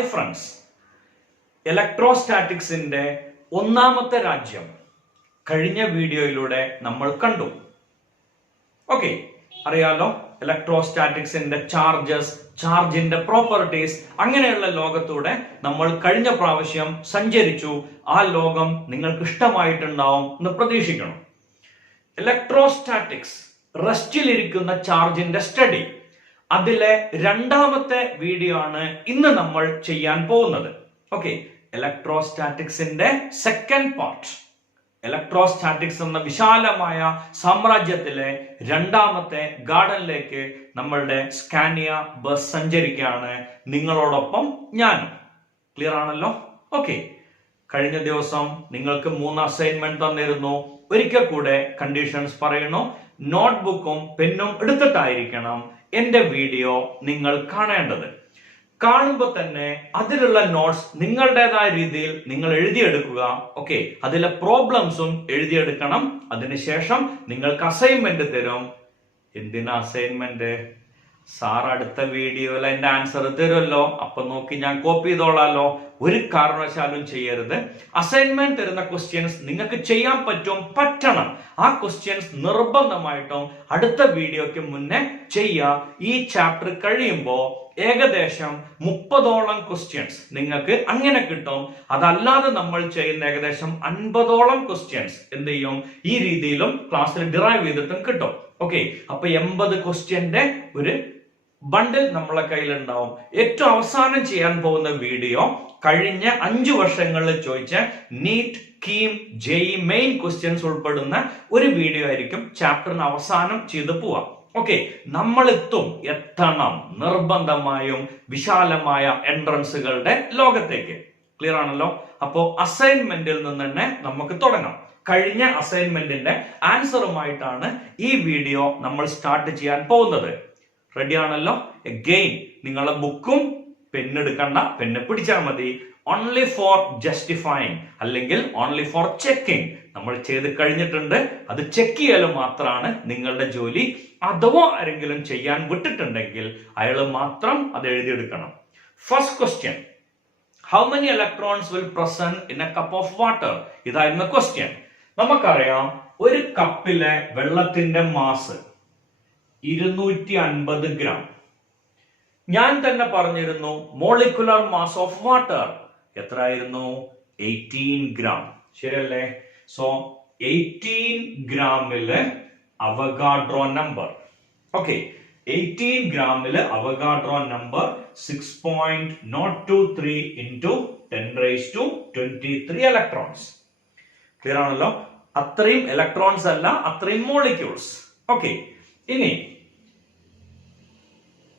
Hi friends, ഇലക്ട്രോസ്റ്റാറ്റിക്സിന്റെ ഒന്നാമത്തെ രാജ്യം കഴിഞ്ഞ വീഡിയോയിലൂടെ നമ്മൾ കണ്ടു. ഓക്കെ, അറിയാലോ ഇലക്ട്രോസ്റ്റാറ്റിക്സിന്റെ ചാർജസ്, ചാർജിന്റെ പ്രോപ്പർട്ടീസ്, അങ്ങനെയുള്ള ലോകത്തൂടെ നമ്മൾ കഴിഞ്ഞ പ്രാവശ്യം സഞ്ചരിച്ചു. ആ ലോകം നിങ്ങൾക്ക് ഇഷ്ടമായിട്ടുണ്ടാവും എന്ന് പ്രതീക്ഷിക്കണം. ഇലക്ട്രോസ്റ്റാറ്റിക്സ്, റെസ്റ്റിലിരിക്കുന്ന ചാർജിന്റെ സ്റ്റഡി, അതിലെ രണ്ടാമത്തെ വീഡിയോ ആണ് ഇന്ന് നമ്മൾ ചെയ്യാൻ പോകുന്നത്. ഓക്കെ, ഇലക്ട്രോസ്റ്റാറ്റിക്സിന്റെ സെക്കൻഡ് പാർട്ട്. ഇലക്ട്രോസ്റ്റാറ്റിക്സ് എന്ന വിശാലമായ സാമ്രാജ്യത്തിലെ രണ്ടാമത്തെ ഗാർഡനിലേക്ക് നമ്മളുടെ സ്കാനിയ ബസ് സഞ്ചരിക്കുകയാണ്. നിങ്ങളോടൊപ്പം ഞാനും. ക്ലിയർ ആണല്ലോ? ഓക്കെ, കഴിഞ്ഞ ദിവസം നിങ്ങൾക്ക് 3 അസൈൻമെന്റ് തന്നിരുന്നു. ഒരിക്കൽ കൂടെ കണ്ടീഷൻസ് പറയുന്നു. നോട്ട്ബുക്കും പെന്നും എടുത്തിട്ടായിരിക്കണം എന്റെ വീഡിയോ നിങ്ങൾ കാണേണ്ടത്. കാണുമ്പോൾ തന്നെ അതിലുള്ള നോട്ട്സ് നിങ്ങളുടേതായ രീതിയിൽ നിങ്ങൾ എഴുതിയെടുക്കുക. ഓക്കെ, അതിലെ പ്രോബ്ലംസും എഴുതിയെടുക്കണം. അതിനുശേഷം നിങ്ങൾക്ക് അസൈൻമെന്റ് തരും. എന്തിനാ അസൈൻമെന്റ്? സാർ അടുത്ത വീഡിയോയിൽ അതിന്റെ ആൻസർ തരുമല്ലോ, അപ്പൊ നോക്കി ഞാൻ കോപ്പി ചെയ്തോളാലോ. ഒരു കാരണവശാലും ചെയ്യരുത്. അസൈൻമെന്റ് തരുന്ന ക്വസ്റ്റ്യൻസ് നിങ്ങൾക്ക് ചെയ്യാൻ പറ്റണം. ആ ക്വസ്റ്റ്യൻസ് നിർബന്ധമായിട്ടും അടുത്ത വീഡിയോക്ക് മുന്നേ ചെയ്യുക. ഈ ചാപ്റ്റർ കഴിയുമ്പോൾ ഏകദേശം 30ഓളം ക്വസ്റ്റ്യൻസ് നിങ്ങൾക്ക് അങ്ങനെ കിട്ടും. അതല്ലാതെ നമ്മൾ ചെയ്യുന്ന ഏകദേശം 50ഓളം ക്വസ്റ്റ്യൻസ് എന്ത് ചെയ്യും, ഈ രീതിയിലും ക്ലാസ്സിൽ ഡിറൈവ് ചെയ്തിട്ടും കിട്ടും. ഓക്കെ, അപ്പൊ 80 ക്വസ്റ്റ്യന്റെ ഒരു ബണ്ടിൽ നമ്മളെ കയ്യിലുണ്ടാവും. ഏറ്റവും അവസാനം ചെയ്യാൻ പോകുന്ന വീഡിയോ കഴിഞ്ഞ 5 വർഷങ്ങളിൽ ചോദിച്ച NEET, KEAM, JEE main questions ഉൾപ്പെടുന്ന ഒരു വീഡിയോ ആയിരിക്കും. ചാപ്റ്ററിന് അവസാനം ചെയ്തു പോവാം. ഓക്കെ, നമ്മൾ എത്തണം നിർബന്ധമായും വിശാലമായ എൻട്രൻസുകളുടെ ലോകത്തേക്ക്. ക്ലിയർ ആണല്ലോ? അപ്പോ അസൈൻമെന്റിൽ നിന്ന് തന്നെ നമുക്ക് തുടങ്ങാം. കഴിഞ്ഞ അസൈൻമെന്റിന്റെ ആൻസറുമായിട്ടാണ് ഈ വീഡിയോ നമ്മൾ സ്റ്റാർട്ട് ചെയ്യാൻ പോകുന്നത്. റെഡി ആണല്ലോ? അഗെയിൻ നിങ്ങളെ ബുക്കും പെണ്ണെടുക്കണ്ട, പെണ്ണ് പിടിച്ചാൽ മതി. ഓൺലി ഫോർ ജസ്റ്റിഫൈങ് അല്ലെങ്കിൽ ഓൺലി ഫോർ ചെക്കിങ്. നമ്മൾ ചെയ്ത് കഴിഞ്ഞിട്ടുണ്ട്, അത് ചെക്ക് ചെയ്യൽ മാത്രമാണ് നിങ്ങളുടെ ജോലി. അഥവാ ആരെങ്കിലും ചെയ്യാൻ വിട്ടിട്ടുണ്ടെങ്കിൽ അയാൾ മാത്രം അത് എഴുതിയെടുക്കണം. First question, how many electrons will present in a cup of water? ഇതായിരുന്നു ക്വസ്റ്റ്യൻ. നമുക്കറിയാം ഒരു കപ്പിലെ വെള്ളത്തിന്റെ മാസ് 250 ഗ്രാം. ഞാൻ തന്നെ പറഞ്ഞിരുന്നു മോളിക്കുലർ മാസ് ഓഫ് വാട്ടർ എത്രയായിരുന്നു? 18 ഗ്രാം. ശരിയല്ലേ? സോ 18 ഗ്രാമില് അവഗാഡ്രോ നമ്പർ. ഓക്കെ, 18 ഗ്രാമില് Avogadro number 6.023 into 10⁻23 electrons. Clear ആണല്ലോ? അത്രയും ഇലക്ട്രോൺസ് അല്ല, അത്രയും മോളിക്യൂൾസ്. ഓക്കെ, ഇനി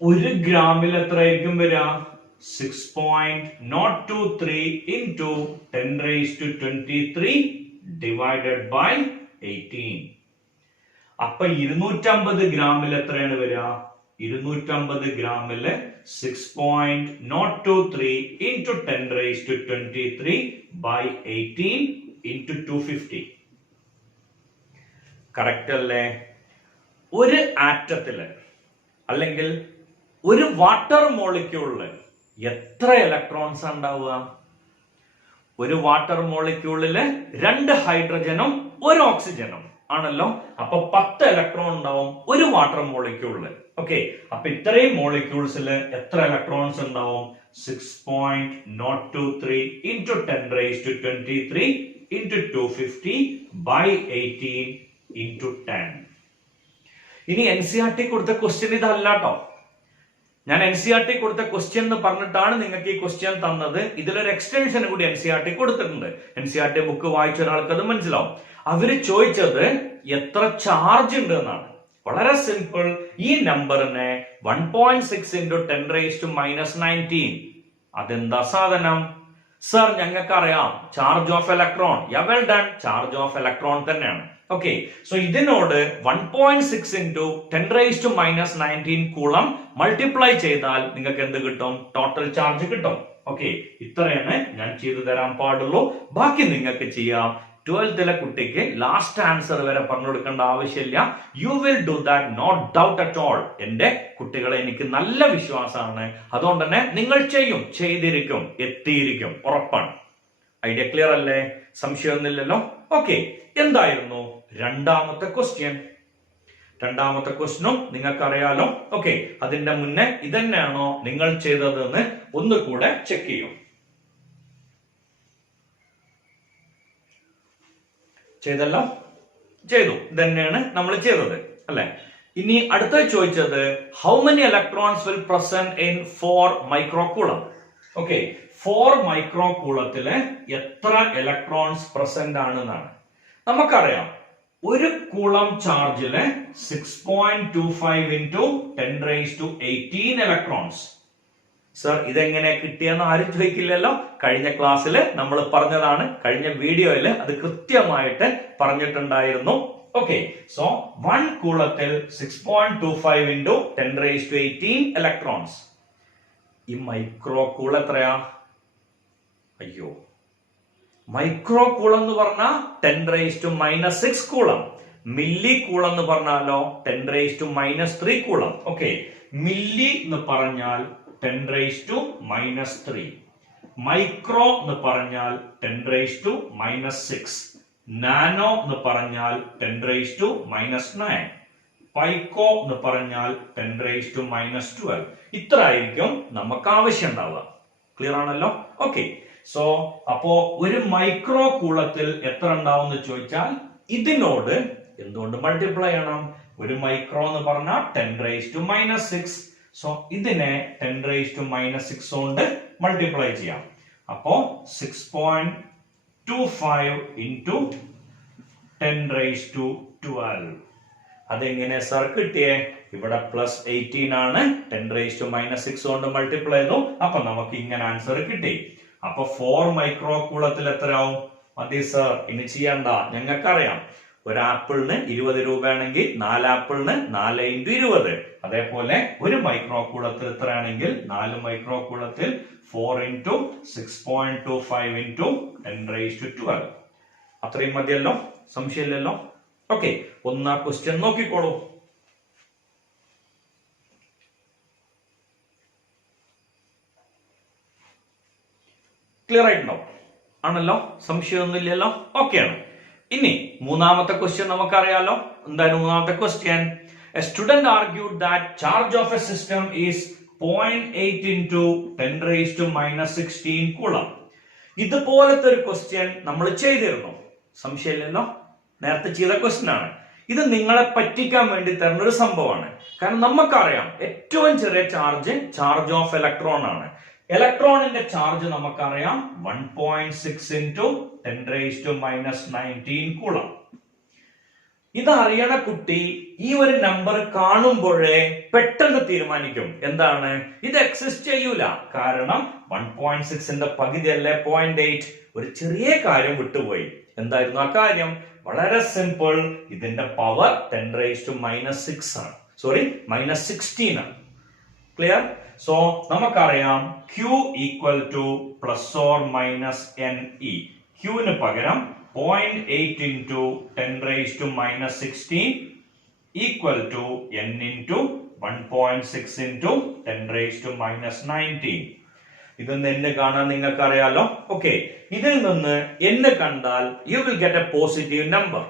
1 ഗ്രാമിൽ എത്രയായിരിക്കും വരിക? 6.023 into 10⁻23 divided by 18. അപ്പൊ 250 ഗ്രാമിൽ എത്രയാണ് വരിക? 250 ഗ്രാമില് 6.023 into 10⁻23 by 18 into 250. കറക്റ്റ് അല്ലേ? ഒരു ആറ്റത്തില് അല്ലെങ്കിൽ ഒരു വാട്ടർ മോളിക്യൂളില് എത്ര ഇലക്ട്രോൺസ് ഉണ്ടാവുക? ഒരു വാട്ടർ മോളിക്യൂളില് 2 ഹൈഡ്രജനും 1 ഓക്സിജനും ആണല്ലോ. അപ്പൊ 10 ഇലക്ട്രോൺ ഉണ്ടാവും ഒരു വാട്ടർ മോളിക്യൂളില്. ഓക്കെ, അപ്പൊ ഇത്രയും മോളിക്യൂൾസിൽ എത്ര ഇലക്ട്രോൺസ് ഉണ്ടാവും? 6.023 into 10⁻23 into 250 by 18 into 10. ഇനി NCERT കൊടുത്ത ക്വസ്റ്റ്യൻ ഇതല്ല കേട്ടോ. ഞാൻ NCERT കൊടുത്ത ക്വസ്റ്റ്യൻ എന്ന് പറഞ്ഞിട്ടാണ് നിങ്ങൾക്ക് ഈ ക്വസ്റ്റ്യൻ തന്നത്. ഇതിലൊരു എക്സ്റ്റൻഷൻ കൂടി NCERT കൊടുത്തിട്ടുണ്ട്. NCERT ബുക്ക് വായിച്ച ഒരാൾക്ക് അത് മനസ്സിലാവും. അവര് ചോദിച്ചത് എത്ര ചാർജ് ഉണ്ട് എന്നാണ്. വളരെ സിമ്പിൾ. ഈ നമ്പറിനെ 1.6 into 10⁻⁻19. അതെന്താ സാധനം? സർ ഞങ്ങൾക്ക് അറിയാം, charge of electron. Well done, charge of electron തന്നെയാണ്. ഓക്കെ, സോ ഇതിനോട് 1.6 into 10⁻⁻19 കൂളം മൾട്ടിപ്ലൈ ചെയ്താൽ നിങ്ങൾക്ക് എന്ത് കിട്ടും? ടോട്ടൽ ചാർജ് കിട്ടും. ഓക്കെ, ഇത്രയാണ് ഞാൻ ചെയ്തു തരാൻ പാടുള്ളൂ. ബാക്കി നിങ്ങൾക്ക് ചെയ്യാം. 12th കുട്ടിക്ക് ലാസ്റ്റ് ആൻസർ വരെ പറഞ്ഞു കൊടുക്കേണ്ട ആവശ്യമില്ല. You will do that, not doubt at all. എന്റെ കുട്ടികളെ എനിക്ക് നല്ല വിശ്വാസമാണ്. അതുകൊണ്ട് തന്നെ നിങ്ങൾ ചെയ്യും, ചെയ്തിരിക്കും, എത്തിയിരിക്കും, ഉറപ്പാണ്. ഐഡിയ ക്ലിയർ അല്ലേ? സംശയമൊന്നുമില്ലല്ലോ? ഓക്കെ, എന്തായിരുന്നു രണ്ടാമത്തെ ക്വസ്റ്റ്യൻ? രണ്ടാമത്തെ ക്വസ്റ്റ്യനും നിങ്ങൾക്ക് അറിയാലോ. ഓക്കെ, അതിന്റെ മുന്നേ ഇതന്നെയാണോ നിങ്ങൾ ചെയ്തതെന്ന് ഒന്നുകൂടെ ചെക്ക് ചെയ്യും. ചെയ്തല്ലോ? ചെയ്തു. ഇതന്നെയാണ് നമ്മൾ ചെയ്തത് അല്ലെ? ഇനി അടുത്ത ചോദിച്ചത് how many electrons will present in 4 microcoulomb? Okay, 4 മൈക്രോകൂളത്തില് എത്ര ഇലക്ട്രോൺസ് പ്രസന്റ് ആണെന്നാണ് നമുക്കറിയാം. ഒരു കൂളം ചാർജില് 6.25 into 10⁻18 ഇലക്ട്രോൺസ്. സർ, ഇതെങ്ങനെ കിട്ടിയെന്ന് ആരും ചോദിക്കില്ലല്ലോ. കഴിഞ്ഞ ക്ലാസ്സിൽ നമ്മൾ പറഞ്ഞതാണ്, കഴിഞ്ഞ വീഡിയോയിൽ അത് കൃത്യമായിട്ട് പറഞ്ഞിട്ടുണ്ടായിരുന്നു. Okay, so 1 കൂളത്തിൽ 6.25 into 10⁻18 electrons. ഈ മൈക്രോ കൂൾ എത്രയാ? അയ്യോ, മൈക്രോ കൂളം എന്ന് പറഞ്ഞാൽ 10⁻⁻6 കൂളം. മില്ലി കൂളം എന്ന് പറഞ്ഞാലോ 10⁻⁻3 കൂളം. ഓക്കെ, മില്ലി എന്ന് പറഞ്ഞാൽ 10⁻⁻3, മൈക്രോ എന്ന് പറഞ്ഞാൽ 10⁻⁻6, നാനോ എന്ന് പറഞ്ഞാൽ 10⁻⁻9, പൈക്കോ എന്ന് പറഞ്ഞാൽ 10⁻⁻12. ഇത്ര ആയിരിക്കും നമുക്ക് ആവശ്യം ഉണ്ടാവുക. ക്ലിയർ ആണല്ലോ? ഓക്കെ, സോ അപ്പോ ഒരു മൈക്രോ കൂളത്തിൽ എത്ര ഉണ്ടാവും എന്ന് ചോദിച്ചാൽ ഇതിനോട് എന്തുകൊണ്ട് മൾട്ടിപ്ലൈ ചെയ്യണം? ഒരു മൈക്രോ എന്ന് പറഞ്ഞാൽ 10⁻⁻6. സോ ഇതിനെ 10⁻⁻6 കൊണ്ട് മൾട്ടിപ്ലൈ ചെയ്യാം. അപ്പോ 6.25 into 10⁻12. അതെങ്ങനെ സർ കിട്ടിയേ? ഇവിടെ +18 ആണ്, 10⁻⁻6 കൊണ്ട് മൾട്ടിപ്ലൈ ചെയ്തു. അപ്പൊ നമുക്ക് ഇങ്ങനെ ആൻസർ കിട്ടി. അപ്പൊ 4 മൈക്രോ കൂളത്തിൽ എത്രയാവും? മതി സർ, ഇനി ചെയ്യണ്ട, ഞങ്ങൾക്കറിയാം. ഒരു ആപ്പിളിന് 20 രൂപയാണെങ്കിൽ 4 ആപ്പിളിന് 4 × 20. അതേപോലെ ഒരു മൈക്രോ കൂളത്തിൽ എത്രയാണെങ്കിൽ 4 മൈക്രോ കൂളത്തിൽ 4 into 6.25 into 10⁻12. അത്രയും മതിയല്ലോ? സംശയമില്ലല്ലോ? ഓക്കെ, ഒന്നാ ക്വസ്റ്റ്യൻ നോക്കിക്കോളൂ. ക്ലിയർ ആയിട്ടുണ്ടോ? ആണല്ലോ? സംശയമൊന്നുമില്ലല്ലോ? ഓക്കെയാണ്. ഇനി മൂന്നാമത്തെ ക്വസ്റ്റ്യൻ നമുക്കറിയാലോ. എന്താണ് മൂന്നാമത്തെ question? A student argued that charge of A system is 0.8 into 10⁻⁻16 coulomb. ഇതുപോലത്തെ ഒരു ക്വസ്റ്റ്യൻ നമ്മൾ ചെയ്തിരുന്നു. സംശയമില്ലല്ലോ? നേരത്തെ ചെയ്ത ക്വസ്റ്റ്യൻ ആണ്. ഇത് നിങ്ങളെ പറ്റിക്കാൻ വേണ്ടി തരുന്ന ഒരു സംഭവമാണ്. കാരണം നമുക്കറിയാം ഏറ്റവും ചെറിയ ചാർജ് ഓഫ് ഇലക്ട്രോൺ ആണ്. ഇലക്ട്രോണിന്റെ ചാർജ് നമുക്കറിയാം 1.6 into 10⁻⁻19 കൂളം. ഇതറിയണ കുട്ടി ഈ ഒരു നമ്പർ കാണുമ്പോഴേ പെട്ടെന്ന് തീരുമാനിക്കും എന്താണ്, ഇത് എക്സിസ്റ്റ് ചെയ്യൂല. കാരണം 1.6ന്റെ പകുതിയല്ലേ 0.8. ഒരു ചെറിയ കാര്യം വിട്ടുപോയി. എന്തായിരുന്നു ആ കാര്യം? വളരെ സിമ്പിൾ. ഇതിന്റെ പവർ 10⁻⁻6 ആണ്, സോറി -16 ആണ്. ക്ലിയർ? സോ നമുക്കറിയാം Q ഈക്വൽ ടു ±NE. Qന് പകരം 0.8 into 10⁻⁻16 equal to N into 1.6 into 10⁻⁻19. ഇതൊന്ന് N കാണാൻ നിങ്ങൾക്ക് അറിയാലോ. ഓക്കെ, ഇതിൽ നിന്ന് N കണ്ടാൽ you will get A positive number.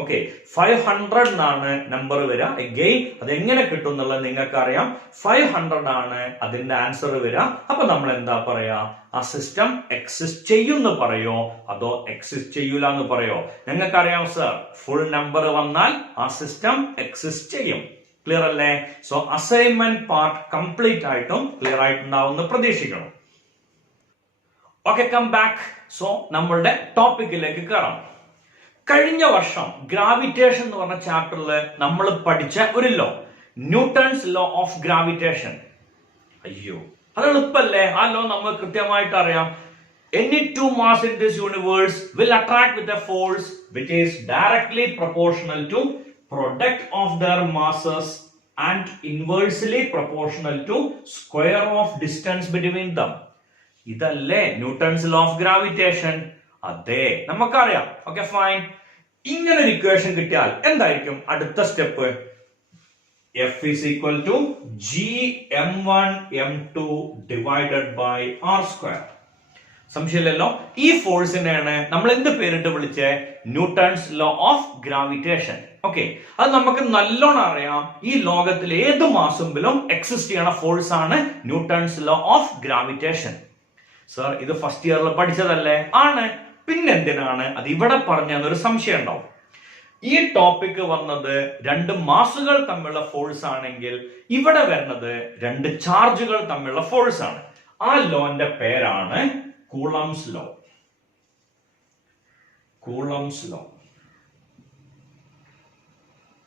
Okay, 500 എന്നാണ് നമ്പർ വരിക. എഗെയിൻ അത് എങ്ങനെ കിട്ടും എന്നുള്ളത് നിങ്ങൾക്ക് അറിയാം. 500 ആണ് അതിന്റെ ആൻസർ വരിക. അപ്പൊ നമ്മൾ എന്താ പറയാ? ആ സിസ്റ്റം എക്സിസ്റ്റ് ചെയ്യുമെന്ന് പറയോ അതോ എക്സിസ്റ്റ് ചെയ്യൂല എന്ന് പറയോ? നിങ്ങൾക്കറിയാം സർ, ഫുൾ നമ്പർ വന്നാൽ ആ സിസ്റ്റം എക്സിസ്റ്റ് ചെയ്യും. ക്ലിയർ അല്ലേ? സോ അസൈൻമെന്റ് പാർട്ട് കംപ്ലീറ്റ് ആയിട്ടും ക്ലിയർ ആയിട്ടുണ്ടാവുമെന്ന് പ്രതീക്ഷിക്കണം. Okay, come back. സോ നമ്മളുടെ ടോപ്പിക്കിലേക്ക് കയറാം. കഴിഞ്ഞ വർഷം ഗ്രാവിറ്റേഷൻ എന്ന് പറഞ്ഞ ചാപ്റ്ററിൽ നമ്മൾ പഠിച്ച ഒരു law, Newton's law of gravitation. അയ്യോ, അത് എളുപ്പല്ലേ? ആ ലോ നമ്മൾ കൃത്യമായിട്ട് അറിയാം. Any two mass in this universe will attract with a force which is directly proportional to product of their masses and inversely proportional to square of distance between them. ഇതല്ലേ Newton's law of gravitation? അതെ, നമുക്കറിയാം. Okay, fine. ഇങ്ങനെ ഒരു equation കിട്ടിയാൽ എന്തായിരിക്കും അടുത്ത step? F is equal to G m1 m2 divided by r square. സംശയമില്ലല്ലോ. ഈ ഫോഴ്സിനെയാണ് നമ്മൾ എന്ത് പേരിട്ട് വിളിച്ചേ? Newton's law of gravitation. Okay, അത് നമുക്ക് നല്ലോണം അറിയാം. ഈ ലോകത്തിൽ ഏത് മാസുമ്പിലും എക്സിസ്റ്റ് ചെയ്യണ ഫോഴ്സ് ആണ് Newton's law of gravitation. Sir, ഇത് ഫസ്റ്റ് ഇയറിൽ പഠിച്ചതല്ലേ? ആണ്. പിന്നെന്തിനാണ് അത് ഇവിടെ പറഞ്ഞെന്നൊരു സംശയം ഉണ്ടാവും. ഈ ടോപ്പിക് വന്നത് രണ്ട് മാസുകൾ തമ്മിലുള്ള ഫോഴ്സ് ആണെങ്കിൽ ഇവിടെ വരുന്നത് രണ്ട് ചാർജുകൾ തമ്മിലുള്ള ഫോഴ്സ് ആണ്. ആ ലോന്റെ പേരാണ് Coulomb's law. Coulomb's law.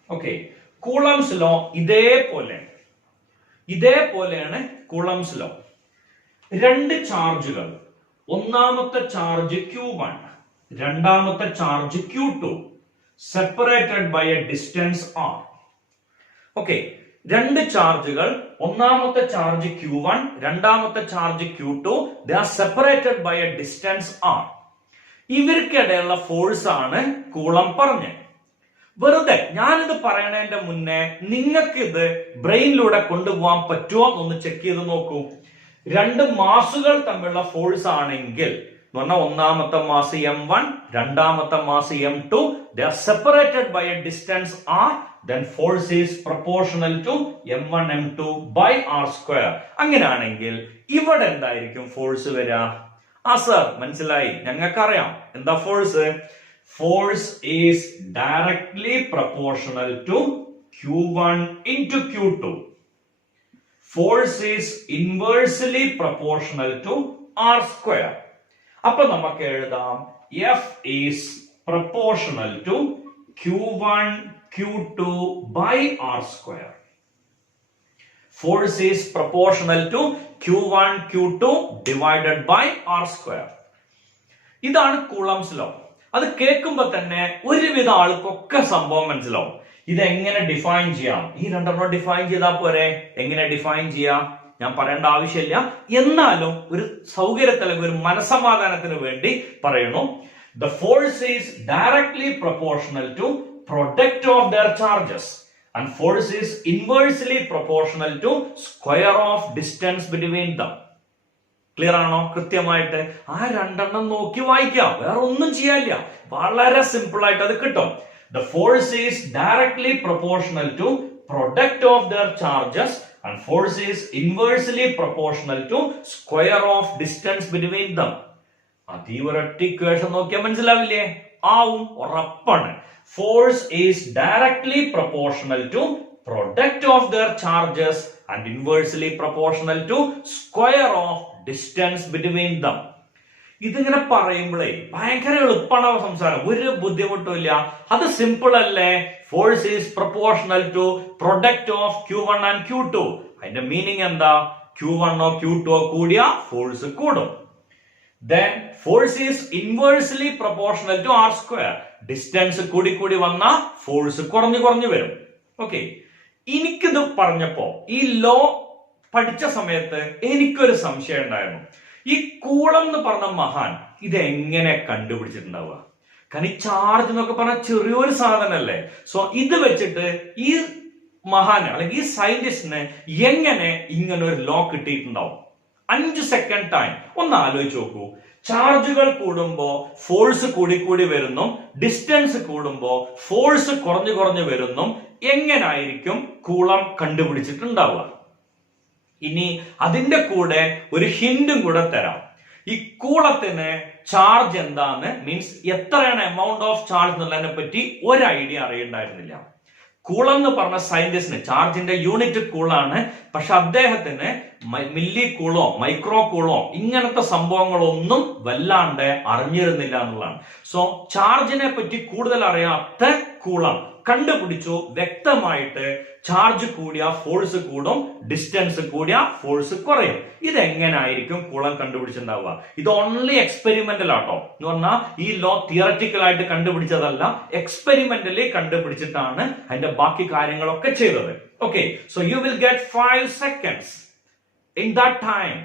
Okay, Coulomb's law ഇതേപോലെയാണ് കൂളംസ് ലോ. രണ്ട് ചാർജുകൾ, ഒന്നാമത്തെ ചാർജ് Q1, രണ്ടാമത്തെ charge Q2, separated by a distance r. ഓക്കെ, രണ്ട് ചാർജുകൾ, ഒന്നാമത്തെ ചാർജ് Q1, രണ്ടാമത്തെ charge Q2, they are separated by a distance r. ഇവർക്കിടയിലുള്ള ഫോഴ്സ് ആണ് കൂളം പറഞ്ഞത്. വെറുതെ ഞാനിത് പറയണതിന്റെ മുന്നേ നിങ്ങൾക്ക് ഇത് ബ്രെയിനിലൂടെ കൊണ്ടുപോകാൻ പറ്റുമോ എന്നൊന്ന് ചെക്ക് ചെയ്ത് നോക്കൂ. രണ്ട് മാസുകൾ തമ്മിലുള്ള ഫോഴ്സ് ആണെങ്കിൽ ഒന്നാമത്തെ മാസ് m1, രണ്ടാമത്തെ mass m2, they are separated by a distance r, then force is proportional to m1 m2 by r square. അങ്ങനെയാണെങ്കിൽ ഇവിടെ എന്തായിരിക്കും ഫോഴ്സ് വരിക? സർ, മനസ്സിലായി, ഞങ്ങൾക്കറിയാം എന്താ force. Force is directly proportional to Q1 into Q2. Force is inversely proportional to r square. അപ്പൊ നമുക്ക് എഴുതാം F is proportional to Q1 Q2 by r square. Force is proportional to Q1 Q2 divided by r square. ഇതാണ് Coulomb's law. അത് കേൾക്കുമ്പോ തന്നെ ഒരുവിധ ആൾക്കൊക്കെ സംഭവം മനസ്സിലാവും. ഇതെങ്ങനെ ഡിഫൈൻ ചെയ്യാം? ഈ രണ്ടെണ്ണം ഡിഫൈൻ ചെയ്താൽ പോരെ? എങ്ങനെ ഡിഫൈൻ ചെയ്യാം ഞാൻ പറയേണ്ട ആവശ്യമില്ല. എന്നാലും ഒരു സൗകര്യത്തിൽ, ഒരു മനസമാധാനത്തിന് വേണ്ടി പറയുന്നു. The force is directly proportional to product of their charges and force is inversely proportional to square of distance between them. Clear ആണോ? കൃത്യമായിട്ട് ആ രണ്ടെണ്ണം നോക്കി വായിക്കാം, വേറെ ഒന്നും ചെയ്യാനില്ല. വളരെ സിമ്പിൾ ആയിട്ട് അത് കിട്ടും. The force is directly proportional to product of their charges and force is inversely proportional to square of distance between them. അതീ ഒരൊറ്റ ഇക്വേഷൻ നോക്കിയാൽ മനസ്സിലാവില്ലേ? ആവും, ഉറപ്പാണ്. Force is directly proportional to product of their charges and inversely proportional to square of distance between them. ഇതിങ്ങനെ പറയുമ്പോഴേ ഭയങ്കര എളുപ്പമാണ് സംസാരം, ഒരു ബുദ്ധിമുട്ടും ഇല്ല. അത് സിമ്പിൾ അല്ലേ? Force is proportional to product of Q1 and Q2. അതിന്റെ മീനിങ് എന്താ? Q1 Q2 കൂടിയ ഫോഴ്സ് കൂടും. Then force is inversely proportional to r square. Distance കൂടി കൂടി വന്ന ഫോഴ്സ് കുറഞ്ഞു കുറഞ്ഞു വരും. ഓക്കെ, എനിക്കിത് പറഞ്ഞപ്പോ ഈ ലോ പഠിച്ച സമയത്ത് എനിക്കൊരു സംശയം ഉണ്ടായിരുന്നു. ഈ കൂളം എന്ന് പറഞ്ഞ മഹാൻ ഇത് എങ്ങനെ കണ്ടുപിടിച്ചിട്ടുണ്ടാവുക? കാരണം ഈ ചാർജ് എന്നൊക്കെ പറഞ്ഞ ചെറിയൊരു സാധനല്ലേ. സോ ഇത് വെച്ചിട്ട് ഈ മഹാന് അല്ലെങ്കിൽ ഈ സയന്റിസ്റ്റിന് എങ്ങനെ ഇങ്ങനെ ഒരു ലോ കിട്ടിയിട്ടുണ്ടാവും? 5 സെക്കൻഡ് ടൈം ഒന്ന് ആലോചിച്ച് നോക്കൂ. ചാർജുകൾ കൂടുമ്പോ ഫോഴ്സ് കൂടി കൂടി വരുന്നു, ഡിസ്റ്റൻസ് കൂടുമ്പോ ഫോഴ്സ് കുറഞ്ഞു കുറഞ്ഞു വരുന്നു. എങ്ങനായിരിക്കും കൂളം കണ്ടുപിടിച്ചിട്ടുണ്ടാവുക? ഇനി അതിന്റെ കൂടെ ഒരു ഹിന്റും കൂടെ തരാം. ഈ കൂളത്തിന് ചാർജ് എന്താന്ന്, മീൻസ് എത്രയാണ് എമൗണ്ട് ഓഫ് ചാർജ് എന്നുള്ളതിനെ പറ്റി ഒരു ഐഡിയ അറിയണ്ടായിരുന്നില്ല. കൂളം എന്ന് പറഞ്ഞ സയന്റിസ്റ്റിന് ചാർജിന്റെ യൂണിറ്റ് കൂളാണ്, പക്ഷെ അദ്ദേഹത്തിന് മില്ലി കൂളോ മൈക്രോ കൂളോ ഇങ്ങനത്തെ സംഭവങ്ങളൊന്നും വല്ലാണ്ട് അറിഞ്ഞിരുന്നില്ല എന്നുള്ളതാണ്. സോ ചാർജിനെ പറ്റി കൂടുതൽ അറിയാത്ത കൂളം കണ്ടുപിടിച്ചു വ്യക്തമായിട്ട് ചാർജ് കൂടിയ ഫോഴ്സ് കൂടും, ഡിസ്റ്റൻസ് കൂടിയ ഫോഴ്സ് കുറയും. ഇതെങ്ങനായിരിക്കും കൂളം കണ്ടുപിടിച്ചിട്ടുണ്ടാവുക? ഇത് ഓൺലി എക്സ്പെരിമെന്റൽ ആട്ടോ. എന്ന് പറഞ്ഞാൽ ഈ ലോ തിയററ്റിക്കൽ ആയിട്ട് കണ്ടുപിടിച്ചതല്ല, എക്സ്പെരിമെന്റലി കണ്ടുപിടിച്ചിട്ടാണ് അതിന്റെ ബാക്കി കാര്യങ്ങളൊക്കെ ചെയ്തത്. Okay, so you will get 5 seconds. In that time,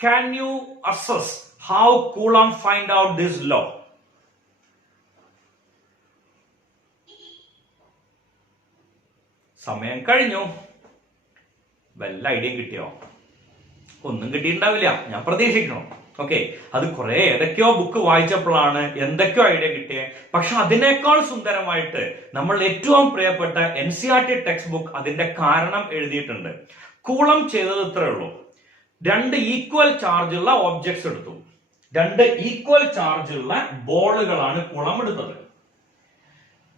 can you assess how Coulomb find out this law? സമയം കഴിഞ്ഞു. വല്ല ഐഡിയ കിട്ടിയോ? ഒന്നും കിട്ടിയിട്ടുണ്ടാവില്ല, ഞാൻ പ്രതീക്ഷിക്കണം. ഓക്കെ, അത് കുറെ ഏതൊക്കെയോ ബുക്ക് വായിച്ചപ്പോഴാണ് എന്തൊക്കെയോ ഐഡിയ കിട്ടിയത്. പക്ഷെ അതിനേക്കാൾ സുന്ദരമായിട്ട് നമ്മൾ ഏറ്റവും പ്രിയപ്പെട്ട NCERT ടെക്സ്റ്റ് ബുക്ക് അതിന്റെ കാരണം എഴുതിയിട്ടുണ്ട്. കൂളം ചെയ്തത് ഇത്രേ ഉള്ളൂ. 2 ഈക്വൽ ചാർജുള്ള ഓബ്ജക്ട്സ് എടുത്തു. 2 ഈക്വൽ ചാർജുള്ള ബോളുകളാണ് കൂളം എടുത്തത്.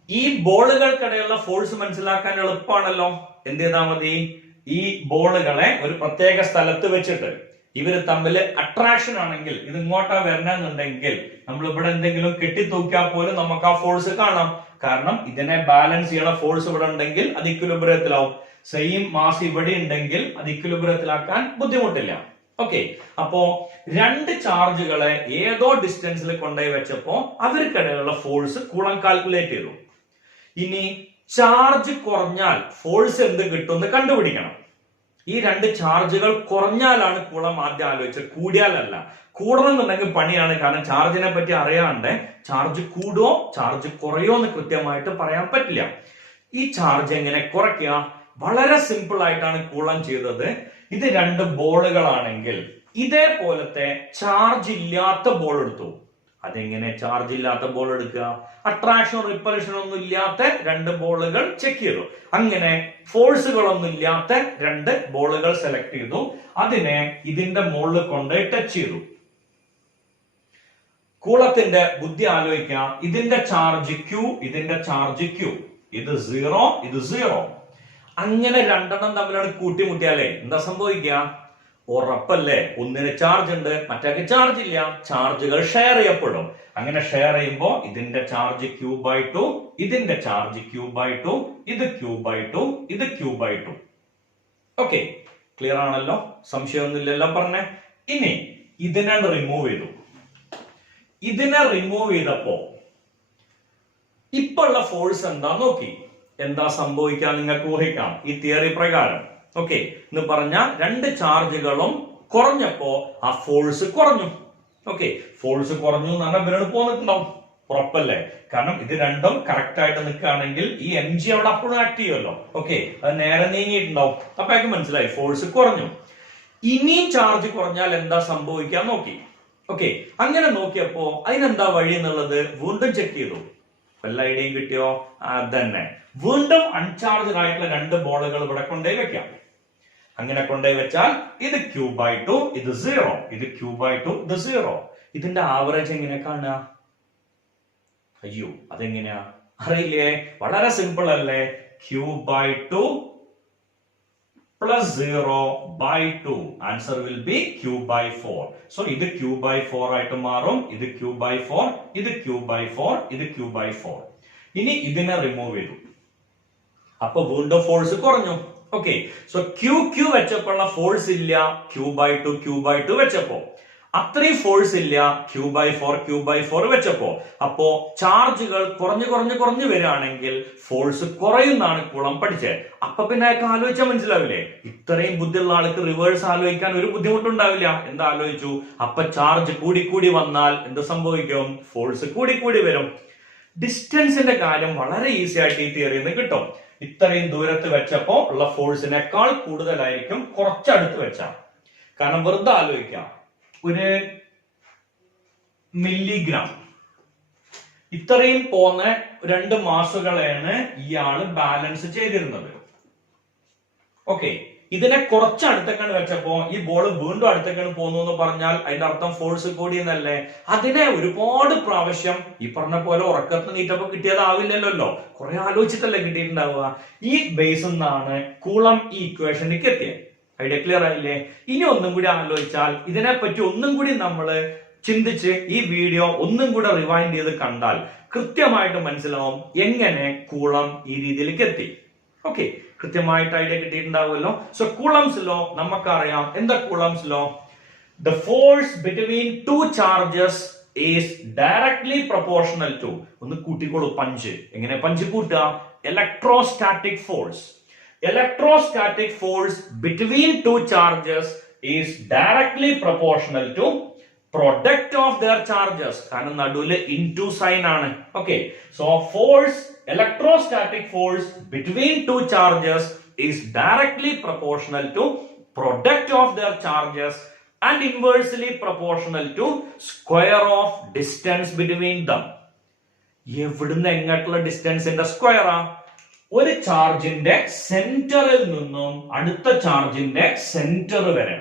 ഈ ബോളുകൾക്കിടയിലുള്ള ഫോഴ്സ് മനസ്സിലാക്കാൻ എളുപ്പമാണല്ലോ. എന്ത് ചെയ്താൽ മതി? ഈ ബോളുകളെ ഒരു പ്രത്യേക സ്ഥലത്ത് വെച്ചിട്ട് ഇവര് തമ്മിൽ അട്രാക്ഷൻ ആണെങ്കിൽ, ഇത് ഇങ്ങോട്ടാ വരണമെന്നുണ്ടെങ്കിൽ നമ്മൾ ഇവിടെ എന്തെങ്കിലും കെട്ടിത്തൂക്കിയാൽ പോലും നമുക്ക് ആ ഫോഴ്സ് കാണാം. കാരണം ഇതിനെ ബാലൻസ് ചെയ്യണ ഫോഴ്സ് ഇവിടെ ഉണ്ടെങ്കിൽ അത് ഇക്വിലിബ്രിയത്തിലാവും. സെയിം മാസ് ഇവിടെ ഉണ്ടെങ്കിൽ അത് ഇക്വിലിബ്രിയത്തിലാക്കാൻ ബുദ്ധിമുട്ടില്ല. ഓക്കെ, അപ്പോ 2 ചാർജുകളെ ഏതോ ഡിസ്റ്റൻസിൽ കൊണ്ടുപോയി വെച്ചപ്പോ അവർക്കിടയിലുള്ള ഫോഴ്സ് കൂളം കാൽക്കുലേറ്റ് ചെയ്തു. ഇനി ചാർജ് കുറഞ്ഞാൽ ഫോഴ്സ് എന്ത് കിട്ടുമെന്ന് കണ്ടുപിടിക്കണം. ഈ 2 ചാർജുകൾ കുറഞ്ഞാലാണ് കൂളം ആദ്യം ആലോചിച്ചത്, കൂടിയാലല്ല. കൂടണം എന്നുണ്ടെങ്കിൽ പണിയാണ്. കാരണം ചാർജിനെ പറ്റി അറിയാണ്ട് ചാർജ് കൂടുവോ ചാർജ് കുറയോ എന്ന് കൃത്യമായിട്ട് പറയാൻ പറ്റില്ല. ഈ ചാർജ് എങ്ങനെ കുറയ്ക്കുക? വളരെ സിമ്പിൾ ആയിട്ടാണ് കൂളം ചെയ്തത്. ഇത് 2 ബോളുകളാണെങ്കിൽ ഇതേപോലത്തെ ചാർജ് ഇല്ലാത്ത ബോൾ എടുത്തു. അതെങ്ങനെ ചാർജ് ഇല്ലാത്ത ബോൾ എടുക്കുക? അട്രാക്ഷനോ റിപ്പൽഷനോ ഒന്നും ഇല്ലാത്ത 2 ബോളുകൾ ചെക്ക് ചെയ്തു. അങ്ങനെ ഫോഴ്സുകളൊന്നും ഇല്ലാത്ത 2 ബോളുകൾ സെലക്ട് ചെയ്തു. അതിനെ ഇതിന്റെ മുകളിൽ കൊണ്ട് ടച്ച് ചെയ്തു. കൂളത്തിന്റെ ബുദ്ധി ആലോചിക്കുക. ഇതിന്റെ ചാർജ് Q, ഇതിന്റെ ചാർജ് Q. ഇത് 0, ഇത് 0. അങ്ങനെ 2 തമ്മിലാണ് കൂട്ടിമുട്ടിയാലേ എന്താ സംഭവിക്കുക? ഉറപ്പല്ലേ, ഒന്നിന് ചാർജ് ഉണ്ട് മറ്റേ ചാർജ് ഇല്ല. ചാർജുകൾ ഷെയർ ചെയ്യപ്പെടും. അങ്ങനെ ഷെയർ ചെയ്യുമ്പോൾ ഇതിന്റെ ചാർജ് Q/2, ഇതിന്റെ ചാർജ് Q/2, ഇത് Q/2, ഇത് Q/2. ഓക്കെ, ക്ലിയർ ആണല്ലോ? സംശയമൊന്നുമില്ലല്ലോ പറഞ്ഞേ. ഇനി ഇതിനെ റിമൂവ് ചെയ്തു. ഇതിനെ റിമൂവ് ചെയ്തപ്പോ ഇപ്പൊ ഉള്ള ഫോഴ്സ് എന്താ നോക്കി. എന്താ സംഭവിക്കാൻ നിങ്ങൾക്ക് ഊഹിക്കാം ഈ തിയറി പ്രകാരം. ഓക്കെ, എന്ന് പറഞ്ഞ 2 ചാർജുകളും കുറഞ്ഞപ്പോ ആ ഫോഴ്സ് കുറഞ്ഞു. ഓക്കെ, ഫോഴ്സ് കുറഞ്ഞു എന്ന് പറഞ്ഞാൽ ഇവരോട് പോന്നിട്ടുണ്ടാവും, ഉറപ്പല്ലേ? കാരണം ഇത് രണ്ടും കറക്റ്റ് ആയിട്ട് നിൽക്കുകയാണെങ്കിൽ ഈ mg അവിടെ അപ്പോഴും ആക്ട് ചെയ്യുമല്ലോ. ഓക്കെ, അത് നേരെ നീങ്ങിയിട്ടുണ്ടാവും. അപ്പൊ എനിക്ക് മനസ്സിലായി ഫോഴ്സ് കുറഞ്ഞു. ഇനിയും ചാർജ് കുറഞ്ഞാൽ എന്താ സംഭവിക്കാൻ നോക്കി. ഓക്കെ, അങ്ങനെ നോക്കിയപ്പോ അതിനെന്താ വഴി എന്നുള്ളത് വീണ്ടും ചെക്ക് ചെയ്തു. വല്ല ഐഡിയയും കിട്ടിയോ? അതന്നെ, വീണ്ടും അൺചാർജഡ് ആയിട്ടുള്ള 2 ബോളുകൾ ഇവിടെ കൊണ്ടുപോയി വെക്കാം. അങ്ങനെ കൊണ്ടുപോയി വെച്ചാൽ ഇത് Q/2, ഇത് 0, ഇത് Q/2, ഇത് 0. ഇതിന്റെ ആവറേജ് എങ്ങനെ കാണുക? അയ്യോ, അതെങ്ങനെയാ അറിയില്ലേ? വളരെ സിമ്പിൾ അല്ലേ? Q/2 plus 0/2. Answer will be Q/4. So ഇത് Q/4 ആയിട്ട് മാറും. ഇത് Q/4, ഇത് Q/4, ഇത് Q/4. ഇനി ഇതിനെ റിമൂവ് ചെയ്തു. അപ്പൊ വീണ്ടും ഫോഴ്സ് കുറഞ്ഞു. ഓക്കെ, സോ Q വെച്ചപ്പോഴുള്ള ഫോഴ്സ് ഇല്ല. Q/2 വെച്ചപ്പോ അത്രയും ഫോഴ്സ് ഇല്ല. Q/4 വെച്ചപ്പോ അപ്പോ ചാർജുകൾ കുറഞ്ഞു വരികയാണെങ്കിൽ ഫോഴ്സ് കുറയുന്നാണ് കൂളം പഠിച്ചത്. അപ്പൊ പിന്നെ അയാൾക്ക് ആലോചിച്ചാൽ മനസ്സിലാവില്ലേ? ഇത്രയും ബുദ്ധിയുള്ള ആൾക്ക് റിവേഴ്സ് ആലോചിക്കാൻ ഒരു ബുദ്ധിമുട്ടുണ്ടാവില്ല. എന്താ ആലോചിച്ചു? അപ്പൊ ചാർജ് കൂടി വന്നാൽ എന്ത് സംഭവിക്കും? ഫോഴ്സ് കൂടി വരും. ഡിസ്റ്റൻസിന്റെ കാര്യം വളരെ ഈസി ആയിട്ട് ഈ തിയറിയിൽ നിന്ന് കിട്ടും. ഇത്രയും ദൂരത്ത് വെച്ചപ്പോ ഉള്ള ഫോഴ്സിനേക്കാൾ കൂടുതലായിരിക്കും കുറച്ചടുത്ത് വെച്ചാൽ. കാരണം വെറുതെ ആലോചിക്കാം, ഒരു മില്ലിഗ്രാം ഇത്രയും പോന്ന 2 മാസുകളെയാണ് ഇയാള് ബാലൻസ് ചെയ്തിരുന്നത്. ഓക്കെ, ഇതിനെ കുറച്ച് അടുത്തേക്കാണ് വെച്ചപ്പോ ഈ ബോൾ വീണ്ടും അടുത്തേക്കാണ് പോകുന്നു എന്ന് പറഞ്ഞാൽ അതിന്റെ അർത്ഥം ഫോഴ്സ് കൂടിയെന്നല്ലേ? അതിനെ ഒരുപാട് പ്രാവശ്യം ഈ പറഞ്ഞ പോലെ ഉറക്കത്തിന് നീറ്റപ്പോ കിട്ടിയതാവില്ലല്ലോ, കുറെ ആലോചിച്ചിട്ടല്ലേ കിട്ടിയിട്ടുണ്ടാവുക. ഈ ബേസിൽ നിന്നാണ് കൂളം ഈ ഇക്വേഷനിലേക്ക് എത്തിയത്. ഐഡിയ ക്ലിയർ ആയില്ലേ? ഇനി ഒന്നും കൂടി ആലോചിച്ചാൽ ഇതിനെപ്പറ്റി ഒന്നും കൂടി നമ്മൾ ചിന്തിച്ച് ഈ വീഡിയോ ഒന്നും കൂടെ റിവൈൻഡ് ചെയ്ത് കണ്ടാൽ കൃത്യമായിട്ട് മനസ്സിലാവും എങ്ങനെ കൂളം ഈ രീതിയിലേക്ക് എത്തി. ഓക്കെ, കൃത്യമായിട്ട് ഐഡിയ കിട്ടിയിട്ടുണ്ടാവുമല്ലോ. സോ കൂളംസ് ലോ നമുക്കറിയാം. എന്താ Coulomb's law? The force between 2 charges is directly proportional to, ഒന്ന് കൂട്ടിക്കോളൂ പഞ്ച്. എങ്ങനെ പഞ്ച് കൂട്ടുക? Electrostatic force. Electrostatic force between 2 charges is directly proportional to product of their charges. കാരണം നടുവില് into sign ആണ്. Okay. So force, electrostatic force between two charges is directly proportional to product of their charges and inversely proportional to square of distance between them. എവിടുന്ന് എങ്ങോട്ടുള്ള ഡിസ്റ്റൻസിന്റെ square ആ? ഒരു ചാർജിന്റെ സെന്ററിൽ നിന്നും അടുത്ത ചാർജിന്റെ സെന്റർ വരെ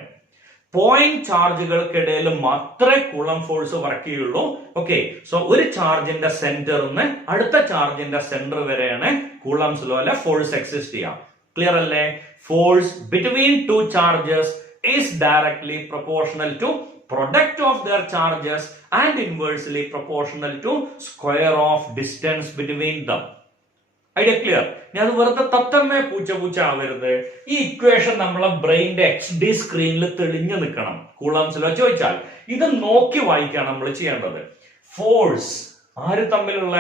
പോയിന്റ് ചാർജുകൾക്കിടയിൽ മാത്രമേ കൂളം ഫോഴ്സ് വർക്ക് ചെയ്യുള്ളൂ. ഓക്കെ, സോ ഒരു ചാർജിന്റെ സെന്ററിന്ന് അടുത്ത ചാർജിന്റെ സെന്റർ വരെയാണ് കൂളംസ് ലോയിലെ ഫോഴ്സ് എക്സിസ്റ്റ് ചെയ്യാം. ക്ലിയർ അല്ലേ? Force between two charges is directly proportional to product of their charges and inversely proportional to square of distance between them. Idea clear? ഞാൻ അത് വെറുതെ തത്തമ്മേ പൂച്ച ആവരുത്. ഈ ഇക്വേഷൻ നമ്മളെ ബ്രെയിനിന്റെ XD സ്ക്രീനിൽ തെളിഞ്ഞു നിൽക്കണം. കൂളംസിലോ ചോദിച്ചാൽ ഇത് നോക്കി വായിക്കാൻ നമ്മൾ ചെയ്യേണ്ടത്. ഫോഴ്സ് ആര് തമ്മിലുള്ള?